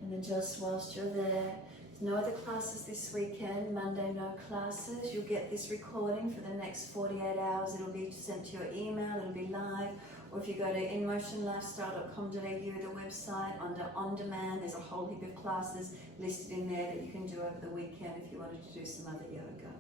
And then just whilst you're there, there's no other classes this weekend. Monday, no classes. You'll get this recording for the next 48 hours. It'll be sent to your email, it'll be live. Or if you go to inmotionlifestyle.com.au, the website, under On Demand, there's a whole heap of classes listed in there that you can do over the weekend if you wanted to do some other yoga.